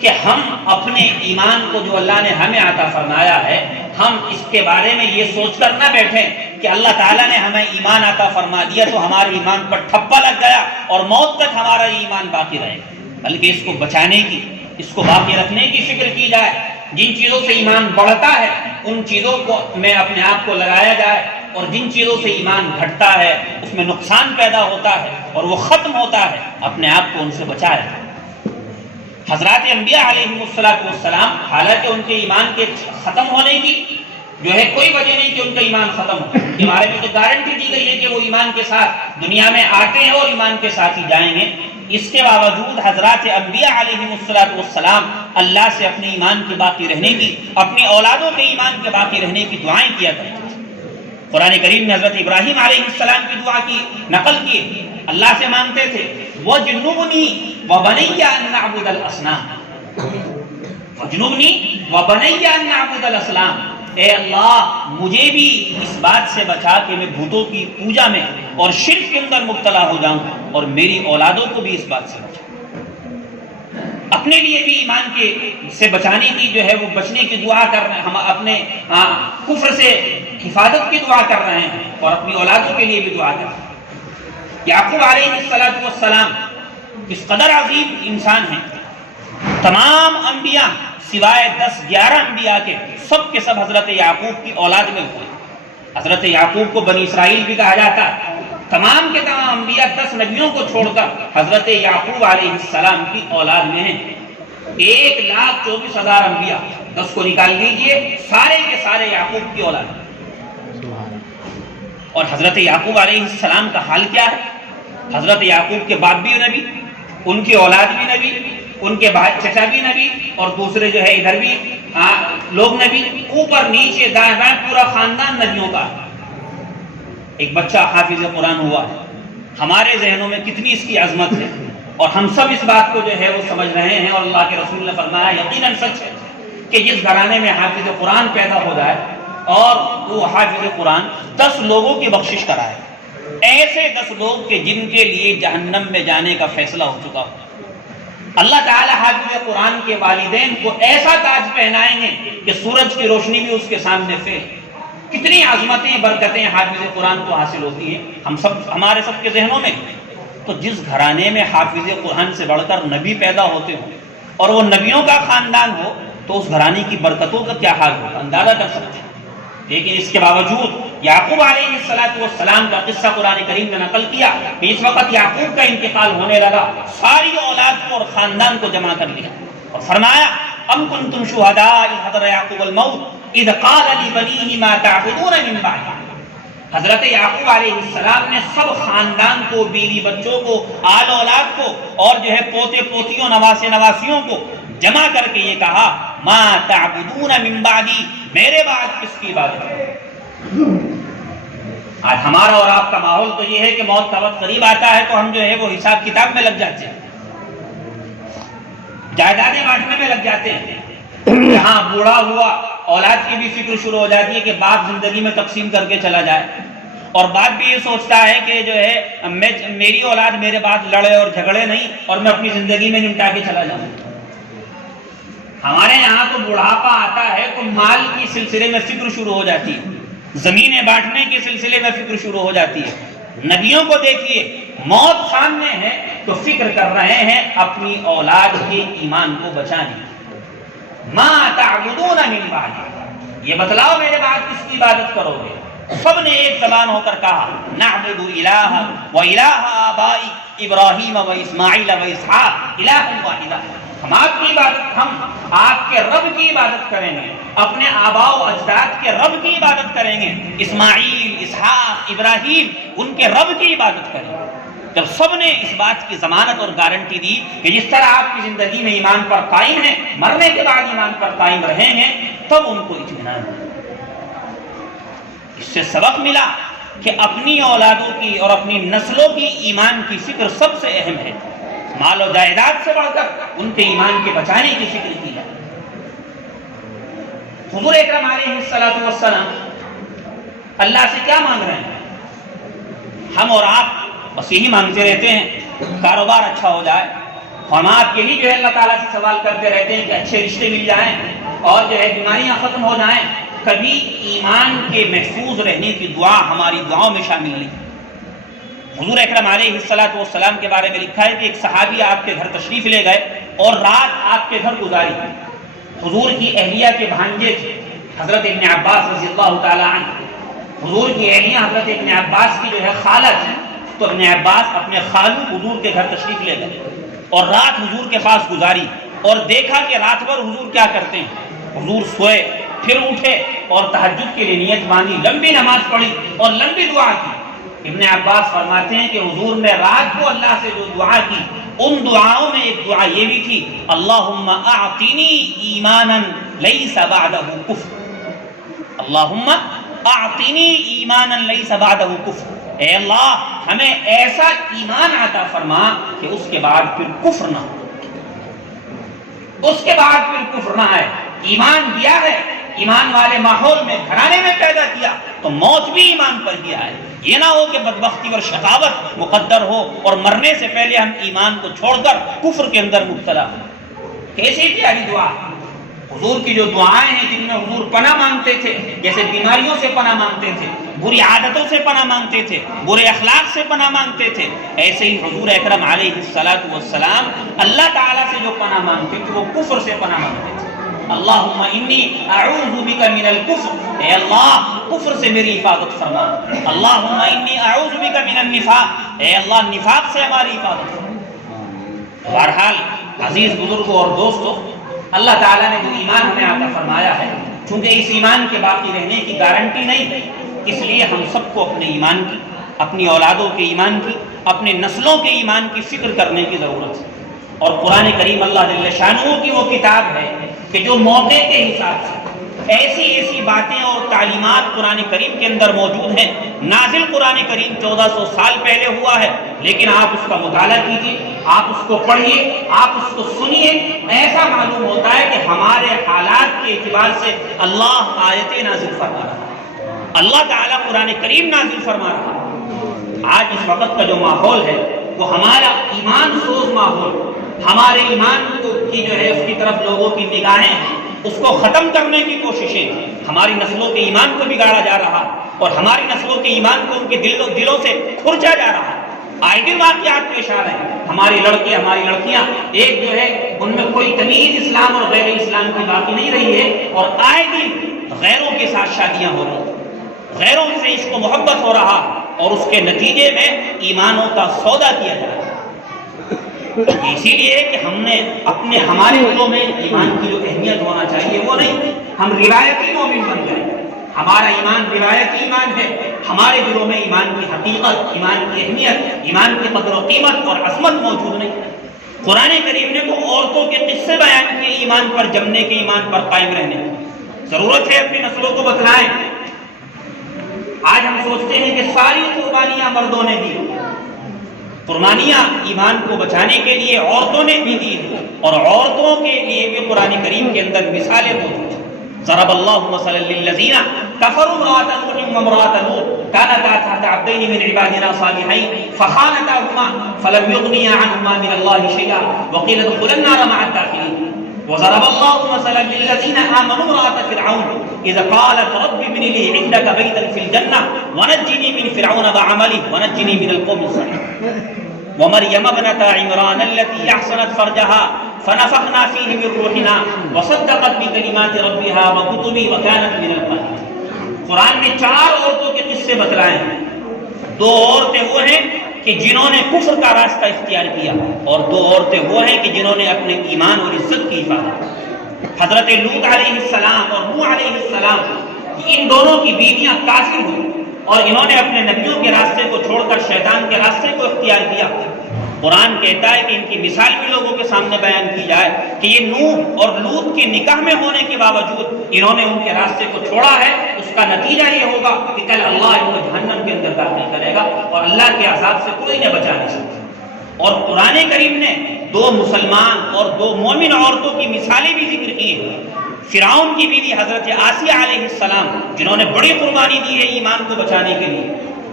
کہ ہم اپنے ایمان کو جو اللہ نے ہمیں عطا فرمایا ہے، ہم اس کے بارے میں یہ سوچ کر نہ بیٹھیں کہ اللہ تعالیٰ نے ہمیں ایمان عطا فرما دیا تو ہمارے ایمان پر ٹھپا لگ گیا اور موت تک ہمارا ایمان باقی رہے، بلکہ اس کو بچانے کی، اس کو باقی رکھنے کی فکر کی جائے۔ جن چیزوں سے ایمان بڑھتا ہے ان چیزوں کو میں اپنے آپ کو لگایا جائے، اور جن چیزوں سے ایمان گھٹتا ہے اس میں نقصان پیدا ہوتا ہے اور وہ ختم ہوتا ہے، اپنے آپ کو ان سے بچایا جائے۔ حضرات انبیاء علیہم الصلوۃ والسلام، حالانکہ ان کے ایمان کے ختم ہونے کی جو ہے کوئی وجہ نہیں کہ ان کا ایمان ختم ہو. ان کے بارے میں تو گارنٹی دی گئی ہے کہ وہ ایمان کے ساتھ دنیا میں آتے ہیں اور ایمان کے ساتھ ہی جائیں گے. اس کے باوجود حضرات انبیاء علیہم السلام اللہ سے اپنے ایمان کے باقی رہنے کی، اپنی اولادوں کے ایمان کے باقی رہنے کی دعائیں کیا کرتے تھے. قرآن کریم نے حضرت ابراہیم علیہ السلام کی دعا کی نقل کی، اللہ سے مانگتے تھے وَجْنُبْنِي وَبَنِيَّ أَن نَّعْبُدَ الْأَصْنَامَ، وَجْنُبْنِي وَبَنِيَّ أَن نَّعْبُدَ الْأَصْنَامَ، اے اللہ مجھے بھی اس بات سے بچا کہ میں بتوں کی پوجا میں اور شرک کے اندر مبتلا ہو جاؤں، اور میری اولادوں کو بھی اس بات سے بچا. اپنے لیے بھی ایمان کے سے بچانے کی جو ہے وہ بچنے کی دعا کر رہے ہیں، ہم اپنے کفر سے حفاظت کی دعا کر رہے ہیں اور اپنی اولادوں کے لیے بھی دعا کر رہے ہیں. یعقوب علیہ السلام اس قدر عظیم انسان ہیں، تمام انبیاء سوائے 10-11 انبیاء کے سب حضرت یعقوب کی اولاد میں ہوئے. حضرت یعقوب کو بنی اسرائیل بھی کہا جاتا ہے. تمام کے تمام انبیاء 10 نبیوں کو چھوڑ کر حضرت یعقوب علیہ السلام کی اولاد میں ہیں. 1,24,000 انبیاء، 10 کو نکال لیجئے، سارے کے سارے یعقوب کی اولاد. اور حضرت یعقوب علیہ السلام کا حال کیا ہے؟ حضرت یعقوب کے باپ بھی نبی، ان کی اولاد بھی نبی، ان کے بھائی چچا بھی نبی، اور دوسرے جو ہے ادھر بھی لوگ نبی، اوپر نیچے دائیں بائیں پورا خاندان نبیوں کا. ایک بچہ حافظ قرآن ہوا، ہمارے ذہنوں میں کتنی اس کی عظمت ہے، اور ہم سب اس بات کو جو ہے وہ سمجھ رہے ہیں. اور اللہ کے رسول نے فرمایا یقیناً سچ ہے کہ جس گھرانے میں حافظ قرآن پیدا ہو جائے اور وہ حافظ قرآن 10 لوگوں کی بخشش کرائے، ایسے 10 لوگ کہ جن کے لیے جہنم میں جانے کا فیصلہ ہو چکا ہو. اللہ تعالی حافظ قرآن کے والدین کو ایسا تاج پہنائیں گے کہ سورج کی روشنی بھی اس کے سامنے فیل. کتنی عظمتیں برکتیں حافظ قرآن کو حاصل ہوتی ہیں ہمارے سب کے ذہنوں میں. تو جس گھرانے میں حافظ قرآن سے بڑھ کر نبی پیدا ہوتے ہوں اور وہ نبیوں کا خاندان ہو تو اس گھرانے کی برکتوں کا کیا حال ہوگا اندازہ کر سکتے ہیں. لیکن اس کے باوجود یعقوب علیہ السلام کا قصہ قرآن کریم نے نقل کیا کہ اس وقت یعقوب کا انتقال ہونے لگا، ساری اولاد کو اور خاندان کو جمع کر لیا اور فرمایا ام کنتم شہداء اذ حضر یعقوب الموت اذ قال لبنیہ ما تعبدون من بعدی. حضرت یعقوب علیہ السلام نے سب خاندان کو، بیوی بچوں کو، آل اولاد کو اور جو ہے پوتے پوتیوں نواسے نواسیوں کو جمع کر کے یہ کہا ما تعبدون من بعدی، میرے بعد کس کی عبادت کرو. آج ہمارا اور آپ کا ماحول تو یہ ہے کہ موت کا وقت قریب آتا ہے تو ہم جو ہے وہ حساب کتاب میں لگ جاتے ہیں، جائیدادیں بانٹنے میں لگ جاتے ہیں. یہاں بوڑھا ہوا اولاد کی بھی فکر شروع ہو جاتی ہے کہ باپ زندگی میں تقسیم کر کے چلا جائے، اور باپ بھی یہ سوچتا ہے کہ جو ہے میری اولاد میرے بعد لڑے اور جھگڑے نہیں اور میں اپنی زندگی میں نمٹا کے چلا جاؤں. ہمارے یہاں تو بڑھاپا آتا ہے تو مال کی سلسلے میں فکر شروع ہو جاتی ہے، زمینیں بانٹنے کے سلسلے میں فکر شروع ہو جاتی ہے. نبیوں کو دیکھیے، موت سامنے ہے تو فکر کر رہے ہیں اپنی اولاد کے ایمان کو بچانے. ما تعبدون من بعدی، یہ بتلاؤ میرے بعد کس کی عبادت کرو گے. سب نے ایک زبان ہو کر کہا نعبد الہ و الہ آبائی ابراہیم و اسماعیل و اسحاق الہ واحدہ. ہم آپ کی عبادت، ہم آپ کے رب کی عبادت کریں گے، اپنے آباء و اجداد کے رب کی عبادت کریں گے، اسماعیل، اسحاق، ابراہیم، ان کے رب کی عبادت کریں گے. جب سب نے اس بات کی ضمانت اور گارنٹی دی کہ جس طرح آپ کی زندگی میں ایمان پر قائم ہیں مرنے کے بعد ایمان پر قائم رہیں گے، تب ان کو اطمینان ملا. اس سے سبق ملا کہ اپنی اولادوں کی اور اپنی نسلوں کی ایمان کی فکر سب سے اہم ہے. مال و جائیداد سے بڑھ کر ان کے ایمان کے بچانے کی فکر کی جائے. حضور اکرم علیہ السلام اللہ سے کیا مانگ رہے ہیں؟ ہم اور آپ بس یہی مانگتے رہتے ہیں کاروبار اچھا ہو جائے. ہم آپ یہی جو ہے اللہ تعالیٰ سے سوال کرتے رہتے ہیں کہ اچھے رشتے مل جائیں اور جو ہے بیماریاں ختم ہو جائیں. کبھی ایمان کے محفوظ رہنے کی دعا ہماری دعاؤں میں شامل نہیں. حضور اکرم علیہ السلام کے بارے میں لکھا ہے کہ ایک صحابی آپ کے گھر تشریف لے گئے اور رات آپ کے گھر گزاری. حضور کی اہلیہ کے بھانجے تھے حضرت ابن عباس رضی اللہ تعالی عنہ. حضور کی اہلیہ حضرت ابن عباس کی جو ہے خالہ تھی، تو ابن عباس اپنے خالو حضور کے گھر تشریف لے گئے اور رات حضور کے پاس گزاری اور دیکھا کہ رات بھر حضور کیا کرتے ہیں. حضور سوئے پھر اٹھے اور تہجد کے لیے نیت باندھی، لمبی نماز پڑھی اور لمبی دعا کی۔ ابن عباس فرماتے ہیں کہ حضور نے رات کو اللہ سے جو دعا کی، ان دعاؤں میں ایک دعا یہ بھی تھی، اللہم اعطنی ایمانا لیس بعدہ کفر، اللہم اعطنی ایمانا لیس بعدہ کفر، اے اللہ ہمیں ایسا ایمان عطا فرما کہ اس کے بعد پھر کفر نہ ہو، اس کے بعد پھر کفر نہ آئے۔ ایمان دیا ہے، ایمان والے ماحول میں گھرانے میں پیدا کیا تو موت بھی ایمان پر ہی آئے۔ یہ نہ ہو کہ بدبختی اور شقاوت مقدر ہو اور مرنے سے پہلے ہم ایمان کو چھوڑ کر کفر کے اندر مبتلا ہوں۔ کیسی پیاری دعا! حضور کی جو دعائیں ہیں جن میں حضور پناہ مانگتے تھے، جیسے بیماریوں سے پناہ مانگتے تھے، بری عادتوں سے پناہ مانگتے تھے، برے اخلاق سے پناہ مانگتے تھے، ایسے ہی حضور اکرم علیہ السلام اللہ تعالیٰ سے جو پناہ مانگتے تھے وہ کفر سے پناہ مانگتے تھے۔ اللہم انی اعوذ بک من الکفر، اے اللہ کفر سے میری حفاظت فرما۔ اللہم انی اعوذ بک من النفاق، اے اللہ نفاق سے ہماری حفاظت فرما۔ بہرحال عزیز بزرگوں اور دوستوں، اللہ تعالیٰ نے جو ایمان ہمیں عطا فرمایا ہے، چونکہ اس ایمان کے باقی رہنے کی گارنٹی نہیں، اس لیے ہم سب کو اپنے ایمان کی، اپنی اولادوں کے ایمان کی، اپنے نسلوں کے ایمان کی فکر کرنے کی ضرورت ہے۔ اور قرآن کریم اللہ جل شانہ کی وہ کتاب ہے کہ جو موقع کے حساب سے ایسی ایسی باتیں اور تعلیمات قرآن کریم کے اندر موجود ہیں۔ نازل قرآن کریم 1400 سال پہلے ہوا ہے، لیکن آپ اس کا مطالعہ کیجیے، آپ اس کو پڑھیے، آپ اس کو سنیے، ایسا معلوم ہوتا ہے کہ ہمارے حالات کے اعتبار سے اللہ آیتیں نازل فرما رہا ہے، اللہ تعالیٰ قرآن کریم نازل فرما رہا ہے۔ آج اس وقت کا جو ماحول ہے وہ ہمارا ایمان سوز ماحول، ہمارے ایمان کی جو ہے اس کی طرف لوگوں کی نگاہیں، اس کو ختم کرنے کی کوششیں، ہماری نسلوں کے ایمان کو بگاڑا جا رہا اور ہماری نسلوں کے ایمان کو ان کے دلوں سے کھرچا جا رہا۔ آئے دن واقعات پیش آ رہے ہیں، ہمارے لڑکے ہماری لڑکیاں ایک جو ہے ان میں کوئی تمیز اسلام اور غیر اسلام کی باقی نہیں رہی ہے، اور آئے دن غیروں کے ساتھ شادیاں ہو رہی ہیں، غیروں سے اس کو محبت ہو رہا اور اس کے نتیجے میں ایمانوں کا سودا کیا جا رہا ہے۔ اسی لیے کہ ہم نے ہمارے دلوں میں ایمان کی جو اہمیت ہونا چاہیے وہ نہیں، ہم روایتی مومن بن گئے، ہمارا ایمان روایتی ایمان ہے، ہمارے دلوں میں ایمان کی حقیقت، ایمان کی اہمیت، ایمان کی قدر و قیمت اور عظمت موجود نہیں۔ قرآن کریم نے تو عورتوں کے قصے بیان کیے ایمان پر جمنے کے، ایمان پر قائم رہنے کی۔ ضرورت ہے اپنی نسلوں کو بتلائیں۔ آج ہم سوچتے ہیں کہ ساری قربانیاں مردوں نے دی، قربانیاں ایمان کو بچانے کے لیے عورتوں نے بھی دی، اور عورتوں کے لیے بھی قرآن کریم کے اندر مثالیں موجود ہیں۔ ضرب اللہ مثلا للذین کفروا امرأة نوح وامرأة لوط كانتا تحت عبدین من عبادنا صالحین فخانتاہما فلم یغنیا عنہما من اللہ شیئا وقیل ادخلا النار مع الداخلین۔ وضرب الله مثلا للذين آمنوا امرأة فرعون إذ قالت رب ابن لي عندك بيتا في الجنة ونجني من فرعون وعمله ونجني من القوم الظالمين۔ ومريم ابنة عمران التي أحصنت فرجها فنفخنا فيه من روحنا وصدقت بكلمات ربها وكتبه وكانت من القانتين۔ قرآن نے 4 عورتوں کے قصے بتلائے ہیں۔ 2 عورتیں وہ ہیں کہ جنہوں نے کفر کا راستہ اختیار کیا، اور 2 عورتیں وہ ہیں کہ جنہوں نے اپنے ایمان اور عزت کی حفاظت۔ حضرت لوط علیہ السلام اور نوح علیہ السلام، ان دونوں کی بیویاں کافر ہوئی اور انہوں نے اپنے نبیوں کے راستے کو چھوڑ کر شیطان کے راستے کو اختیار کیا۔ قرآن کہتا ہے کہ ان کی مثال بھی لوگوں کے سامنے بیان کی جائے کہ یہ نوح اور لوط کے نکاح میں ہونے کے باوجود انہوں نے ان کے راستے کو چھوڑا ہے، اس کا نتیجہ یہ ہوگا کہ کل اللہ ان کو جہنم کے اندر داخل کرے گا اور اللہ کے عذاب سے کوئی نہ بچا نہیں سکتا۔ اور قرآن کریم نے 2 مسلمان اور 2 مومن عورتوں کی مثالیں بھی ذکر کی ہیں۔ فرعون کی بیوی حضرت آسیہ علیہ السلام، جنہوں نے بڑی قربانی دی ہے ایمان کو بچانے کے لیے۔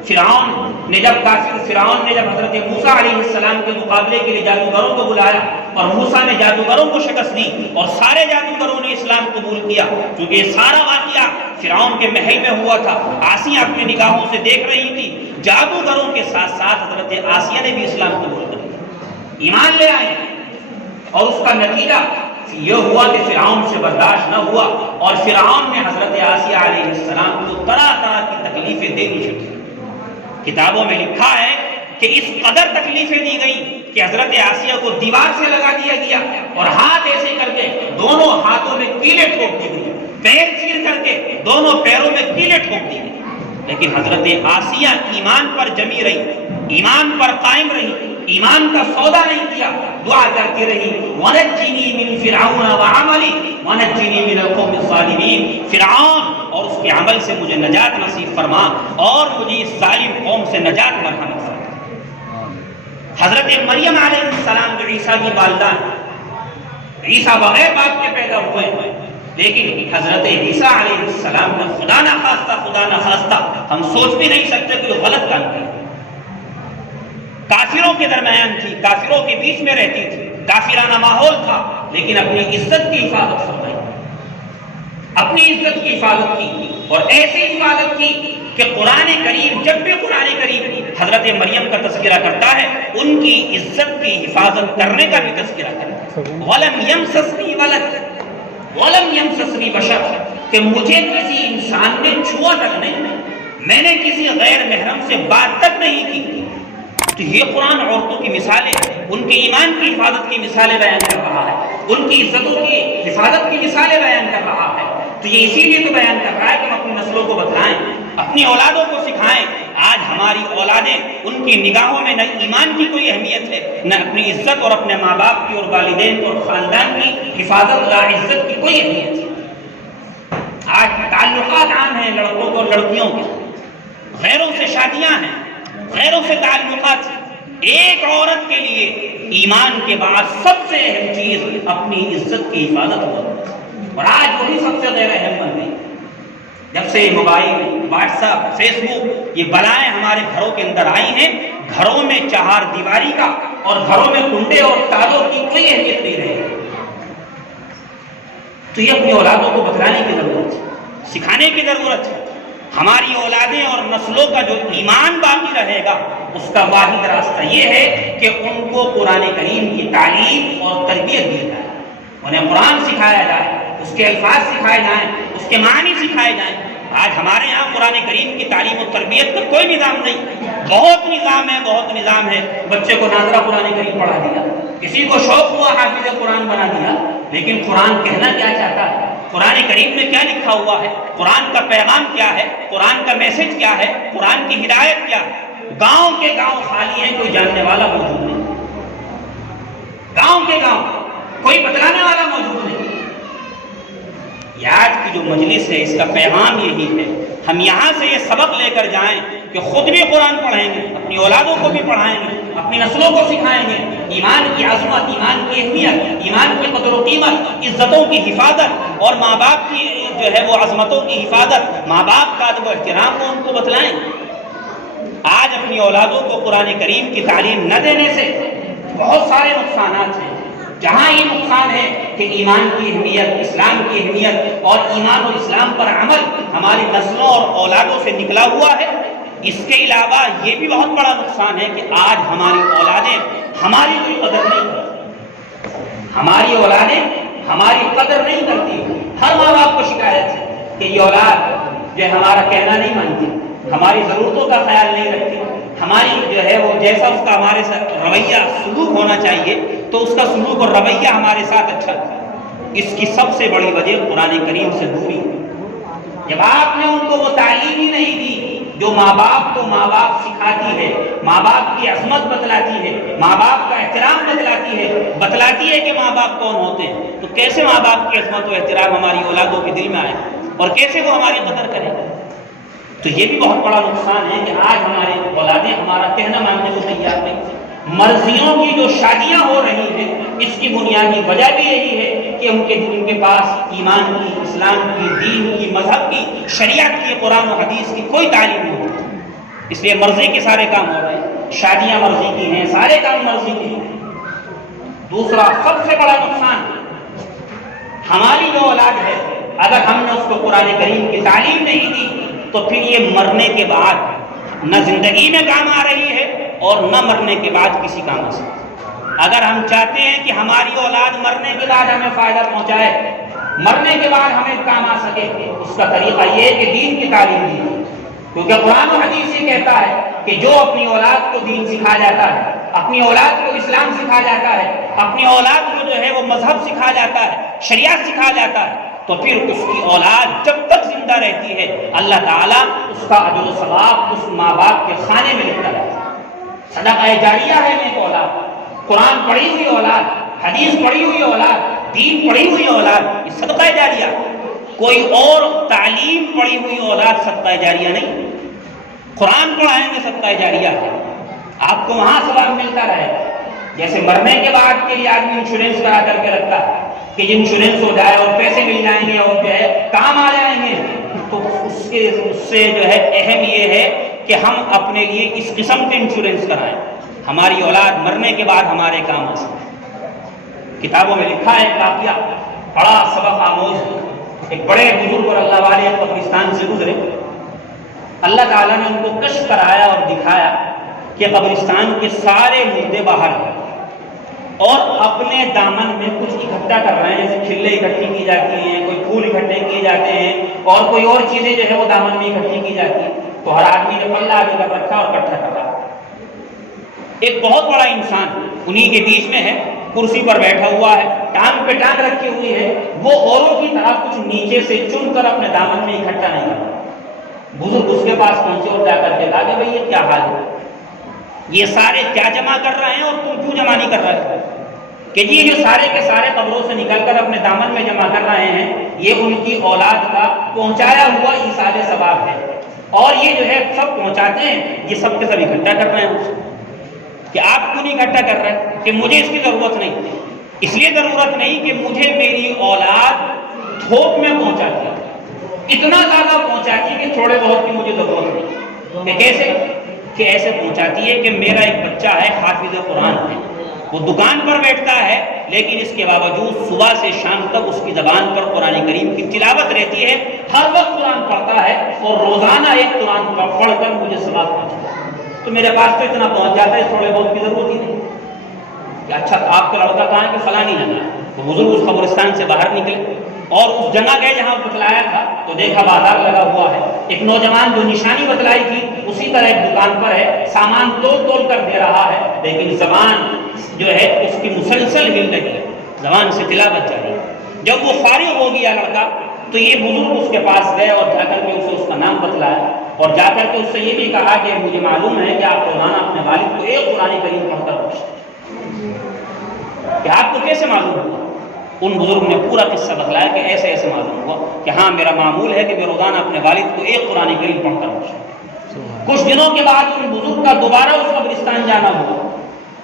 فرعون نے جب حضرت موسیٰ علیہ السلام کے مقابلے کے لیے جادوگروں کو بلایا اور موسیٰ نے جادوگروں کو شکست دی اور سارے جادوگروں نے اسلام قبول کیا، کیونکہ یہ سارا واقعہ فرعون کے محل میں ہوا تھا۔ آسیہ اپنے نگاہوں سے دیکھ رہی تھی، جادوگروں کے ساتھ ساتھ حضرت آسیہ نے بھی اسلام قبول کر لیا، ایمان لے آئے، اور اس کا نتیجہ یہ ہوا کہ فرعون سے برداشت نہ ہوا اور فرعون نے حضرت آسیہ علیہ السلام کو طرح طرح کی تکلیفیں دینی شروع کی۔ کتابوں میں لکھا ہے کہ اس قدر تکلیفیں دی گئی کہ حضرت آسیہ کو دیوار سے لگا دیا گیا اور ہاتھ ایسے کر کے دونوں ہاتھوں میں کیلیں ٹھوک دی گئی پیر چیر کر کے دونوں پیروں میں کیلیں ٹھوک دی گئی. لیکن حضرت آسیہ ایمان پر جمی رہی, ایمان پر قائم رہی, ایمان کا سودا نہیں کیا, دعا کرتی رہی وَنَجِّنِي مِن فِرْعَوْنَ وَعَمَلِهِ وَنَجِّنِي مِنَ الْقَوْمِ الظَّالِمِينَ. فرعون اور اس کے عمل سے مجھے نجات نصیب فرما اور مجھے اس ظالم قوم سے نجات مرحمت فرما. حضرت مریم علیہ السلام جو عیسیٰ کی والدہ, عیسیٰ بغیر باپ کے پیدا ہوئے ہیں, لیکن حضرت عیسیٰ علیہ السلام نے خدا نہ خواستہ ہم سوچ بھی نہیں سکتے کہ وہ غلط کام کیا. کافروں کے درمیان تھی, کافروں کے بیچ میں رہتی تھی, کافرانہ ماحول تھا, لیکن اپنی عزت کی حفاظت فرمائی, اپنی عزت کی حفاظت کی, اور ایسی حفاظت کی کہ قرآن کریم, جب بھی قرآن کریم حضرت مریم کا تذکرہ کرتا ہے, ان کی عزت کی حفاظت کرنے کا بھی تذکرہ کرتا ہے. وَلَمْ يَمْسَسْنِي وَلَدٌ وَلَمْ يَمْسَسْنِي بَشَرٌ, کہ مجھے کسی انسان نے چھوا تک نہیں, میں نے کسی غیر محرم سے بات تک نہیں کی. تو یہ قرآن عورتوں کی مثالیں, ان کے ایمان کی حفاظت کی مثالیں بیان کر رہا ہے, ان کی عزتوں کی حفاظت کی مثالیں بیان کر رہا ہے. تو یہ اسی لیے تو بیان کر رہا ہے کہ ہم اپنی نسلوں کو بتلائیں, اپنی اولادوں کو سکھائیں. آج ہماری اولادیں, ان کی نگاہوں میں نہ ایمان کی کوئی اہمیت ہے, نہ اپنی عزت اور اپنے ماں باپ کی اور والدین اور خاندان کی حفاظت لا عزت کی کوئی اہمیت ہے. آج تعلقات عام ہیں لڑکوں اور لڑکیوں کے, غیروں سے شادیاں ہیں, غیروں سے تعلقات. ایک عورت کے لیے ایمان کے بعد سب سے اہم چیز اپنی عزت کی حفاظت ہوتی, اور آج وہی سب سے غیر اہم بن گئی. جب سے موبائل, واٹس ایپ, فیس بک, یہ بلائیں ہمارے گھروں کے اندر آئی ہیں, گھروں میں چہار دیواری کا اور گھروں میں کنڈے اور تالوں کی کوئی اہمیت نہیں رہی. تو یہ اپنی اولادوں کو بتلانے کی ضرورت ہے, سکھانے کی ضرورت ہے. ہماری اولادیں اور نسلوں کا جو ایمان باقی رہے گا, اس کا واحد راستہ یہ ہے کہ ان کو قرآن کریم کی تعلیم اور تربیت دی جائے, انہیں قرآن سکھایا جائے, اس کے الفاظ سکھائے جائیں, اس کے معنی سکھائے جائیں. آج ہمارے یہاں قرآن کریم کی تعلیم و تربیت کا کوئی نظام نہیں. بہت نظام ہے. بچے کو ناظرہ قرآن کریم پڑھا دیا, کسی کو شوق ہوا حافظ قرآن بنا دیا, لیکن قرآن کہنا کیا چاہتا ہے, قرآن کریم میں کیا لکھا ہوا ہے, قرآن کا پیغام کیا ہے, قرآن کا میسج کیا ہے, قرآن کی ہدایت کیا ہے. گاؤں کے گاؤں خالی ہیں, کوئی جاننے والا موجود نہیں. گاؤں کے گاؤں کوئی بتلانے والا موجود نہیں. آج کی جو مجلس ہے, اس کا پیغام یہی ہے, ہم یہاں سے یہ سبق لے کر جائیں کہ خود بھی قرآن پڑھیں گے, اپنی اولادوں کو بھی پڑھائیں گے, اپنی نسلوں کو سکھائیں گے. ایمان کی عظمت, ایمان کی اہمیت, ایمان کی قدر و قیمت, عزتوں کی حفاظت اور ماں باپ کی جو ہے وہ عظمتوں کی حفاظت, ماں باپ کا ادب و احترام کو ان کو بتلائیں. آج اپنی اولادوں کو قرآن کریم کی تعلیم نہ دینے سے بہت سارے نقصانات ہیں. جہاں یہ نقصان ہے کہ ایمان کی اہمیت, اسلام کی اہمیت اور ایمان اور اسلام پر عمل ہماری نسلوں اور اولادوں سے نکلا ہوا ہے. اس کے علاوہ یہ بھی بہت بڑا نقصان ہے کہ آج ہماری اولادیں ہماری کوئی قدر نہیں کرتی, ہماری اولادیں ہماری قدر نہیں کرتی. ہر ماں باپ کو شکایت ہے کہ یہ اولاد جو ہمارا کہنا نہیں مانتی, ہماری ضرورتوں کا خیال نہیں رکھتی, ہماری جو ہے وہ جیسا اس کا ہمارے ساتھ رویہ سلوک ہونا چاہیے تو اس کا سلوک اور رویہ ہمارے ساتھ اچھا تھا. اس کی سب سے بڑی وجہ قرآن کریم سے دوری ہے. جب آپ نے ان کو وہ تعلیم ہی نہیں دی جو ماں باپ کو ماں باپ سکھاتی ہے, ماں باپ کی عظمت بتلاتی ہے, ماں باپ کا احترام بتلاتی ہے کہ ماں باپ کون ہوتے ہیں, تو کیسے ماں باپ کی عظمت و احترام ہماری اولادوں کے دل میں آئے اور کیسے وہ ہماری قدر کرے. تو یہ بھی بہت بڑا نقصان ہے کہ آج ہماری اولادیں ہمارا کہنا ماننے کو تیار نہیں. مرضیوں کی جو شادیاں ہو رہی ہیں, اس کی بنیادی وجہ بھی یہی ہے کہ ان کے پاس ایمان کی, اسلام کی, دین کی, مذہب کی, شریعت کی, قرآن و حدیث کی کوئی تعلیم نہیں ہوتی. اس لیے مرضی کے سارے کام ہو رہے ہیں, شادیاں مرضی کی ہیں, سارے کام مرضی کے ہیں. دوسرا سب سے بڑا نقصان, ہماری جو اولاد ہے اگر ہم نے اس کو قرآن کریم کی تعلیم نہیں دی تو پھر یہ مرنے کے بعد نہ زندگی میں کام آ رہی ہے اور نہ مرنے کے بعد کسی کام آ سکتی. اگر ہم چاہتے ہیں کہ ہماری اولاد مرنے کے بعد ہمیں فائدہ پہنچائے, مرنے کے بعد ہمیں کام آ سکے, اس کا طریقہ یہ ہے کہ دین کی تعلیم دی. کیونکہ قرآن و حدیث یہ کہتا ہے کہ جو اپنی اولاد کو دین سکھا جاتا ہے, اپنی اولاد کو اسلام سکھا جاتا ہے, اپنی اولاد کو جو ہے وہ مذہب سکھا جاتا ہے, شریعت سکھا جاتا ہے, تو پھر اس کی اولاد جب تک زندہ رہتی ہے اللہ تعالیٰ اس کا اجر و ثواب اس ماں باپ کے خانے میں لکھتا رہتا ہے۔ صدقہ جاریہ ہے نیک اولاد، قرآن پڑھی ہوئی اولاد، حدیث پڑھی ہوئی اولاد، دین پڑھی ہوئی اولاد، یہ صدقہ جاریہ۔ کوئی اور تعلیم پڑھی ہوئی اولاد صدقہ جاریہ نہیں۔ قرآن پڑھائیں گے صدقہ جاریہ ہے، آپ کو وہاں ثواب ملتا رہے گا۔ جیسے مرنے کے بعد کے لیے آدمی انشورنس کرا کر کے رکھتا ہے کہ انشورنس ہو جائے اور پیسے مل جائیں گے اور جو ہے کام آ جائیں گے، تو اس سے جو ہے اہم یہ ہے کہ ہم اپنے لیے اس قسم کے انشورنس کرائیں، ہماری اولاد مرنے کے بعد ہمارے کام آ سکے۔ کتابوں میں لکھا ہے واقعہ بڑا سبق آموز، ایک بڑے بزرگ اور اللہ والے قبرستان سے گزرے، اللہ تعالیٰ نے ان کو کشف کرایا اور دکھایا کہ قبرستان کے سارے مردے باہر ہیں اور اپنے دامن میں کچھ اکٹھا کر رہے ہیں، جیسے کھلے اکٹھی کی جاتی ہیں، کوئی پھول اکٹھے کیے جاتے ہیں اور کوئی اور چیزیں جو ہے وہ دامن میں اکٹھی کی جاتی ہیں، تو ہر آدمی نے پلہ آگے کر رکھا اور اکٹھا کر رہا۔ ایک بہت بڑا انسان انہی کے بیچ میں ہے، کرسی پر بیٹھا ہوا ہے، ٹانگ پہ ٹانگ رکھی ہوئی ہے، وہ اوروں کی طرح کچھ نیچے سے چن کر اپنے دامن میں اکٹھا نہیں کرتا۔ بزرگ اس کے پاس پہنچے اور جا کر کے کہا کہ بھئی یہ کیا حال ہے، یہ سارے کیا جمع کر رہے ہیں اور تم کیوں جمع نہیں کر رہے؟ کہ جی یہ جو سارے کے سارے قبروں سے نکل کر اپنے دامن میں جمع کر رہے ہیں، یہ ان کی اولاد کا پہنچایا ہوا ایصال ثواب ہے، اور یہ جو ہے سب پہنچاتے ہیں، یہ سب کے سب اکٹھا کر رہے ہیں اس کو۔ کہ آپ کیوں نہیں اکٹھا کر رہے؟ کہ مجھے اس کی ضرورت نہیں، اس لیے ضرورت نہیں کہ مجھے میری اولاد تھوک میں پہنچاتی ہے، اتنا زیادہ پہنچاتی ہے کہ تھوڑے بہت کی مجھے ضرورت نہیں۔ کہ کیسے؟ کہ ایسے پہنچاتی ہے کہ میرا ایک بچہ ہے حافظ قرآن ہے، وہ دکان پر بیٹھتا ہے لیکن اس کے باوجود صبح سے شام تک اس کی زبان پر قرآن کریم کی تلاوت رہتی ہے، ہر وقت قرآن پڑھتا ہے اور روزانہ ایک قرآن پڑھ کر مجھے ثواب پہنچتا ہے۔ تو میرے پاس تو اتنا پہنچ جاتا ہے، تھوڑے بہت کی ضرورت ہی نہیں۔ کہ اچھا آپ کا لڑکا کہاں ہے؟ کہ فلانی جگہ۔ تو بزرگ اس قبرستان سے باہر نکلے اور اس جگہ گئے جہاں بتلایا تھا، تو دیکھا بازار لگا ہوا ہے، ایک نوجوان جو نشانی بتلائی تھی اسی طرح ایک دکان پر ہے، سامان تول کر دے رہا ہے، لیکن زبان جو ہے اس کی مسلسل ہل رہی ہے، زبان سے تلاوت جاری ہے۔ جب وہ فارغ ہو گیا لڑکا تو یہ بزرگ اس کے پاس گئے اور جا کر کے اسے اس کا نام بتلایا اور جا کر کے اس سے یہ بھی کہا کہ مجھے معلوم ہے کہ آپ روزانہ اپنے والد کو ایک قرآن کریم پڑھ کر پوچھتے ہیں، کہ آپ کو کیسے معلوم ہوا؟ ان بزرگ نے پورا قصہ بتلایا کہ ایسے ایسے معلوم ہوا کہ ہاں میرا معمول ہے کہ میں روزانہ اپنے والد کو ایک قرآن کریم پڑھ کر پوچھتا ہوں۔ کچھ دنوں کے بعد ان بزرگ کا دوبارہ اس قبرستان جانا ہوا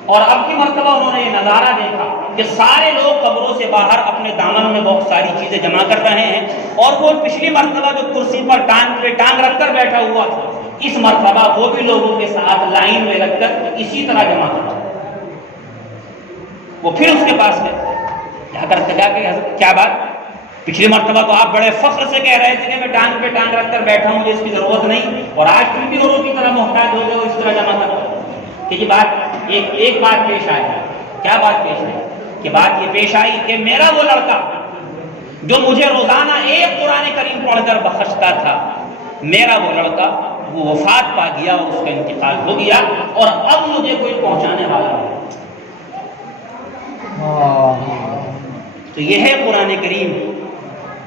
اور اب کی مرتبہ انہوں نے یہ نظارہ دیکھا کہ سارے لوگ قبروں سے باہر اپنے دامن میں بہت ساری چیزیں جمع کر رہے ہیں، اور وہ پچھلی مرتبہ جو کرسی پر ٹانگ پہ ٹانگ رکھ کر بیٹھا ہوا تھا، اس مرتبہ وہ بھی لوگوں کے ساتھ لائن میں لگ کر اسی طرح جمع کر رہا۔ وہ پھر اس کے پاس گئے، جا کر کہا کہ حضرت کیا بات؟ پچھلی مرتبہ تو آپ بڑے فخر سے کہہ رہے تھے کہ میں ٹانگ پہ ٹانگ رکھ کر بیٹھا ہوں، مجھے اس کی ضرورت نہیں، اور آج پھر بھی اوروں کی طرح محتاج ہو گئے اور اس طرح جمع کر رہے۔ کہ یہ بات ایک بات پیش آئی۔ کیا بات پیش آئی؟ کہ بات یہ پیش آئی کہ میرا وہ لڑکا جو مجھے روزانہ ایک قرآن کریم پڑھ کر بخشتا تھا، میرا وہ لڑکا وہ وفات پا گیا اور اس کا انتقال ہو گیا، اور اب مجھے کوئی پہنچانے والا نہیں۔ تو یہ ہے قرآن کریم۔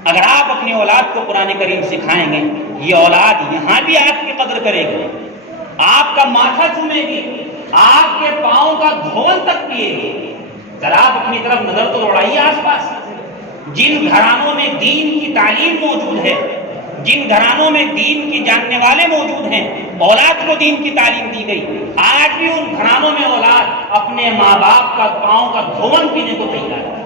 اگر آپ اپنی اولاد کو قرآن کریم سکھائیں گے، یہ اولاد یہاں بھی آپ کی قدر کرے گی، آپ کا ماتھا چومے گی، آپ کے پاؤں کا دھون تک پیے گی۔ ذرا آپ اپنی طرف نظر تو دوڑائیے آس پاس، جن گھرانوں میں دین کی تعلیم موجود ہے، جن گھرانوں میں دین کی جاننے والے موجود ہیں، اولاد کو دین کی تعلیم دی گئی، آج بھی ان گھرانوں میں اولاد اپنے ماں باپ کا پاؤں کا دھون پینے کو تیار ہے۔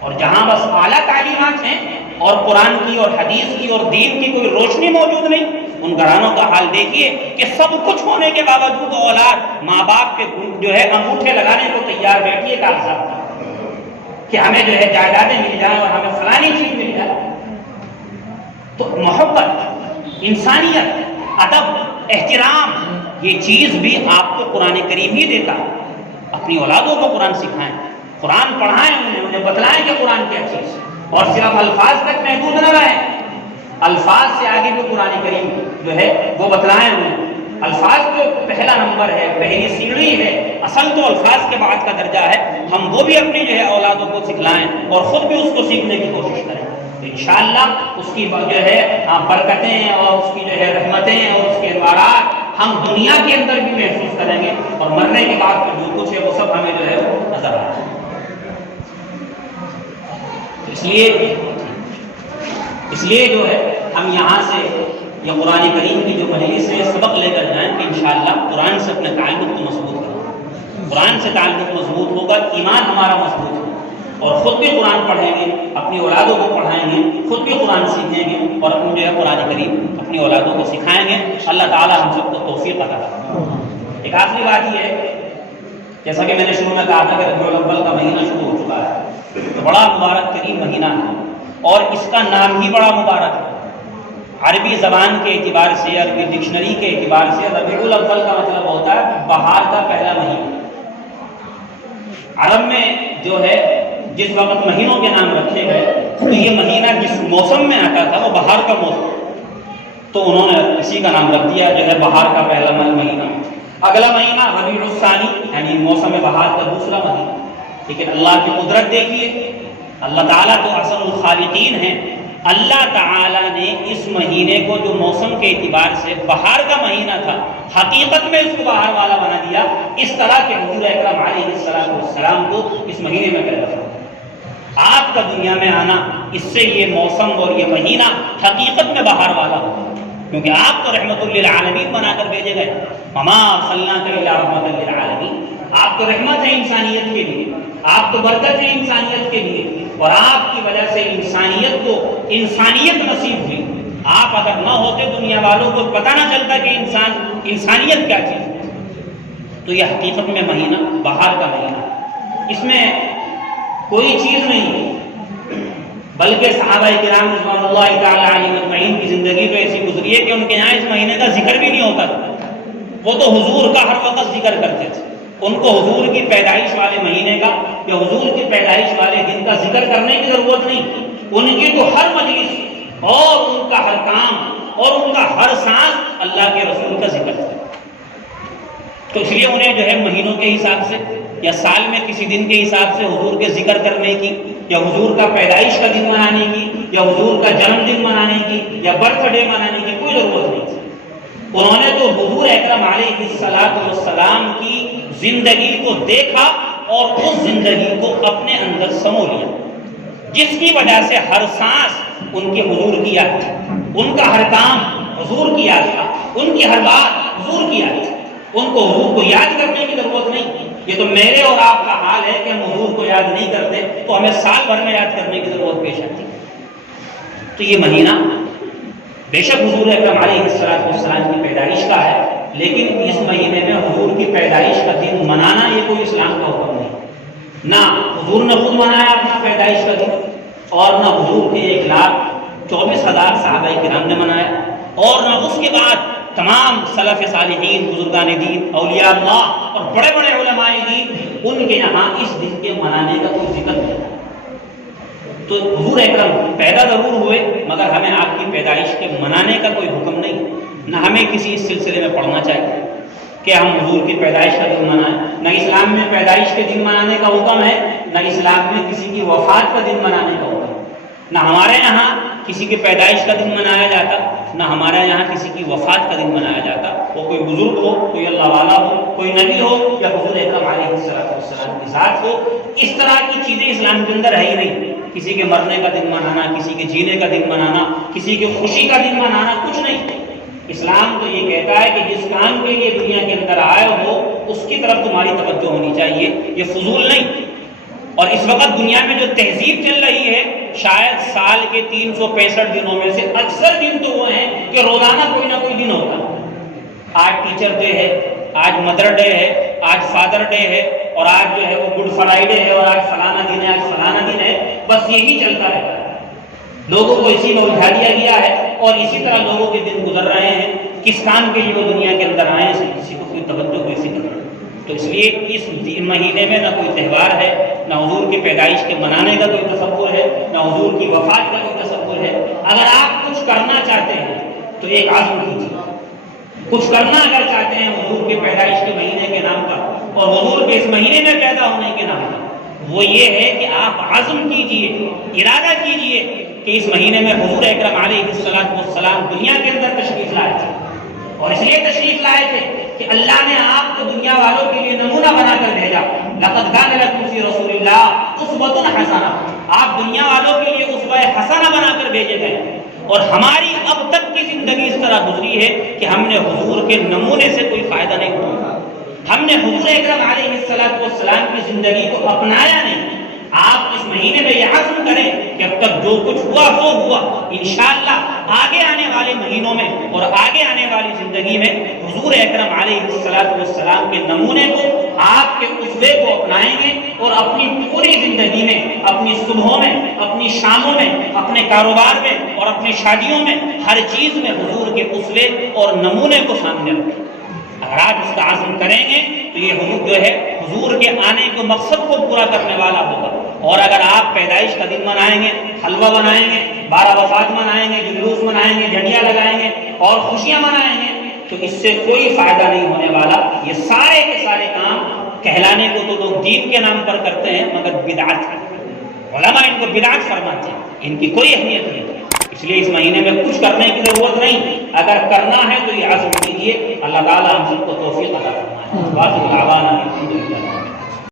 اور جہاں بس اعلیٰ تعلیمات ہیں اور قرآن کی اور حدیث کی اور دین کی کوئی روشنی موجود نہیں، ان گھرانوں کا حال دیکھیے کہ سب کچھ ہونے کے باوجود اولاد ماں باپ کے جو ہے انگوٹھے لگانے کو تیار بیٹھی ہے کاغذات کہ ہمیں جو ہے جائیدادیں مل جائیں اور ہمیں فلانی چیز مل جائے۔ تو محبت، انسانیت، ادب، احترام، یہ چیز بھی آپ کو قرآن کریم ہی دیتا ہے۔ اپنی اولادوں کو قرآن سکھائیں، قرآن پڑھائیں، انہیں بتلائیں کہ قرآن کیا چیز، اور صرف الفاظ تک محدود نہ رہیں، الفاظ سے آگے بھی قرآن کریم جو ہے وہ بتلائیں انہیں۔ الفاظ تو پہلا نمبر ہے، پہلی سیڑھی ہے، اصل تو الفاظ کے بعد کا درجہ ہے، ہم وہ بھی اپنی جو ہے اولادوں کو سکھلائیں اور خود بھی اس کو سیکھنے کی کوشش کریں۔ تو انشاءاللہ اس کی جو ہے برکتیں اور اس کی جو ہے رحمتیں اور اس کے انوارات ہم دنیا کے اندر بھی محسوس کریں گے، اور مرنے کے بعد جو کچھ ہے وہ سب ہمیں جو ہے وہ نظر آئے گا۔ اس لیے جو ہے ہم یہاں سے یہ قرآن کریم کی جو مجلس سے سبق لے کر جائیں کہ انشاءاللہ قرآن سے اپنے تعلق کو مضبوط کریں، قرآن سے تعلق مضبوط ہوگا، ایمان ہمارا مضبوط ہوگا، اور خود بھی قرآن پڑھیں گے، اپنی اولادوں کو پڑھائیں گے، خود بھی قرآن سیکھیں گے، اور اپنے جو ہے قرآن کریم اپنی اولادوں کو سکھائیں گے۔ اللہ تعالی ہم سب کو توفیق عطا فرمائے۔ ایک آخری بات یہ ہے، جیسا کہ میں نے شروع میں کہا تھا کہ ربیع الاول کا مہینہ شروع ہو چکا ہے، بڑا مبارک ترین مہینہ ہے، اور اس کا نام ہی بڑا مبارک ہے۔ عربی زبان کے اعتبار سے، عربی ڈکشنری کے اعتبار سے ربیع الاول کا مطلب ہوتا ہے بہار کا پہلا مہینہ۔ عرب میں جو ہے جس وقت مہینوں کے نام رکھے گئے تو یہ مہینہ جس موسم میں آتا تھا وہ بہار کا موسم، تو انہوں نے اسی کا نام رکھ دیا جو ہے بہار کا پہلا مہینہ۔ اگلا مہینہ ربیع الثانی یعنی موسم بہار کا دوسرا مہینہ۔ لیکن اللہ کی قدرت دیکھیے، اللہ تعالیٰ تو احسن الخالقین ہیں، اللہ تعالیٰ نے اس مہینے کو جو موسم کے اعتبار سے بہار کا مہینہ تھا، حقیقت میں اس کو بہار والا بنا دیا، اس طرح کہ حضور اکرم علیہ السلام کو اس مہینے میں پیدا کیا۔ آپ کا دنیا میں آنا، اس سے یہ موسم اور یہ مہینہ حقیقت میں بہار والا ہوگا، کیونکہ آپ تو رحمت للعالمین بنا کر بھیجے گئے، وما ارسلناک الا رحمۃ للعالمین۔ آپ تو رحمت ہے انسانیت کے لیے، آپ تو برکت ہے انسانیت کے لیے، اور آپ کی وجہ سے انسانیت کو انسانیت نصیب ہوئی۔ آپ اگر نہ ہوتے دنیا والوں کو پتہ نہ چلتا کہ انسانیت کیا چیز ہے۔ تو یہ حقیقت میں مہینہ بہار کا مہینہ، اس میں کوئی چیز نہیں، بلکہ صحابہ کرام رضوان اللہ تعالی علیہم اجمعین کی زندگی تو ایسی گزری ہے کہ ان کے یہاں اس مہینے کا ذکر بھی نہیں ہوتا تھا۔ وہ تو حضور کا ہر وقت ذکر کرتے تھے، ان کو حضور کی پیدائش والے مہینے کا یا حضور کی پیدائش والے دن کا ذکر کرنے کی ضرورت نہیں، ان کی تو ہر مجلس اور ان کا ہر کام اور ان کا ہر سانس اللہ کے رسول کا ذکر تھا۔ تو اس لیے انہیں جو ہے مہینوں کے حساب سے یا سال میں کسی دن کے حساب سے حضور کے ذکر کرنے کی یا حضور کا پیدائش کا دن منانے کی یا حضور کا جنم دن منانے کی یا برتھ ڈے منانے کی کوئی ضرورت نہیں تھی۔ انہوں نے تو حضور اکرم علیہ السلام کی زندگی کو دیکھا اور اس زندگی کو اپنے اندر سمو لیا، جس کی وجہ سے ہر سانس ان کے حضور کی یاد تھی، ان کا ہر کام حضور کی یاد تھا، ان کی ہر بات حضور کی یاد تھی۔ ان کو حضور کو یاد کرنے کی ضرورت نہیں۔ یہ تو میرے اور آپ کا حال ہے کہ ہم حضور کو یاد نہیں کرتے تو ہمیں سال بھر میں یاد کرنے کی ضرورت پیش آتی۔ تو یہ مہینہ بے شک حضور اکرم علیہ السلام کی پیدائش کا ہے، لیکن اس مہینے میں حضور کی پیدائش کا دن منانا یہ کوئی اسلام کا حکم نہیں۔ نہ حضور نے خود منایا اپنا پیدائش کا دن، اور نہ حضور کے 1,24,000 صحابہ کرام نے منایا، اور نہ اس کے بعد تمام سلف صالحین، بزرگان دین، اولیاء اللہ اور بڑے بڑے علماء دین، ان کے یہاں اس دن کے منانے کا کوئی ذکر نہیں ہے۔ تو حضور اکرم پیدا ضرور ہوئے، مگر ہمیں آپ کی پیدائش کے منانے کا کوئی حکم نہیں، نہ ہمیں کسی اس سلسلے میں پڑھنا چاہیے کہ ہم حضور کی پیدائش کا دن منائیں۔ نہ اسلام میں پیدائش کے دن منانے کا حکم ہے، نہ اسلام میں کسی کی وفات کا دن منانے کا حکم ہے۔ نہ ہمارے یہاں کسی کی پیدائش کا دن منایا جاتا، نہ ہمارے یہاں کسی کی وفات کا دن منایا جاتا، وہ کوئی بزرگ ہو، کوئی اللہ والا ہو، کوئی نبی ہو، یا حضور اکرم علیہ السلام کی ذات ہو۔ اس طرح کی چیزیں اسلام کے اندر ہے ہی نہیں۔ کسی کے مرنے کا دن منانا، کسی کے جینے کا دن منانا، کسی کی خوشی کا دن منانا، کچھ نہیں۔ اسلام تو یہ کہتا ہے کہ جس کام کے لیے دنیا کے اندر آئے ہو اس کی طرف تمہاری توجہ ہونی چاہیے، یہ فضول نہیں۔ اور اس وقت دنیا میں جو تہذیب چل رہی ہے، شاید سال کے 365 دنوں میں سے اکثر دن تو وہ ہیں کہ روزانہ کوئی نہ کوئی دن ہوتا ہے۔ آج ٹیچر ڈے ہے، آج مدر ڈے ہے، آج فادر ڈے ہے، اور آج جو ہے وہ گڈ فرائیڈے ہے، اور آج فلانا دن ہے، آج فلانا دن ہے، بس یہی چلتا رہتا ہے۔ لوگوں کو اسی میں الجھا دیا گیا ہے، اور اسی طرح لوگوں کے دن گزر رہے ہیں۔ کس کام کے لیے وہ دنیا کے اندر آئے ہیں، کسی کو کوئی توجہ، کوئی فکر نہیں۔ تو اس لیے اس مہینے میں نہ کوئی تہوار ہے، نہ حضور کی پیدائش کے منانے کا کوئی تصور ہے، نہ حضور کی وفات کا کوئی تصور ہے۔ اگر آپ کچھ کرنا چاہتے ہیں تو ایک عزم کیجیے، کچھ کرنا اگر چاہتے ہیں حضور کی پیدائش کے مہینے کے نام کا اور حضور کے اس مہینے میں پیدا ہونے کے نام کا، وہ یہ ہے کہ آپ عزم کیجیے، ارادہ کیجیے کہ اس مہینے میں حضور اکرم علیہ السلام دنیا کے اندر تشریف لائے تھے، اور اس لیے تشریف لائے تھے کہ اللہ نے آپ کو دنیا والوں کے لیے نمونہ بنا کر بھیجا۔ لقد کان لکم فی رسول اللہ اسوۃ حسنہ، آپ دنیا والوں کے لیے اسوہ حسنہ بنا کر بھیجے گئے۔ اور ہماری اب تک کی زندگی اس طرح گزری ہے کہ ہم نے حضور کے نمونے سے کوئی فائدہ نہیں اٹھایا، ہم نے حضور اکرم علیہ السلام کی زندگی کو اپنایا نہیں۔ آپ اس مہینے میں یہ عزم کریں کہ اب تک جو کچھ ہوا سو ہوا، انشاءاللہ آگے آنے والے مہینوں میں اور آگے آنے والی زندگی میں حضور اکرم علیہ السلام کے نمونے کو، آپ کے اسوے کو اپنائیں گے، اور اپنی پوری زندگی میں، اپنی صبحوں میں، اپنی شاموں میں، اپنے کاروبار میں اور اپنی شادیوں میں، ہر چیز میں حضور کے اسوے اور نمونے کو سامنے رکھیں۔ اگر آپ اس کا عزم کریں گے تو یہ حضور جو ہے حضور کے آنے کے مقصد کو پورا کرنے والا ہوگا۔ اور اگر آپ پیدائش کا دن منائیں گے، حلوہ بنائیں گے، 12 وفات منائیں گے، جلوس منائیں گے، جھنڈیاں لگائیں گے اور خوشیاں منائیں گے، تو اس سے کوئی فائدہ نہیں ہونے والا۔ یہ سارے کے سارے کام کہلانے کو تو لوگ دین کے نام پر کرتے ہیں، مگر بدعت ہے۔ علماء ان کو بدعت فرماتے ہیں، ان کی کوئی اہمیت نہیں۔ اس لیے اس مہینے میں کچھ کرنے کی ضرورت نہیں، اگر کرنا ہے تو یہ عزم کیجیے۔ اللہ تعالیٰ ہم سب کو توفیق عطا فرمائے۔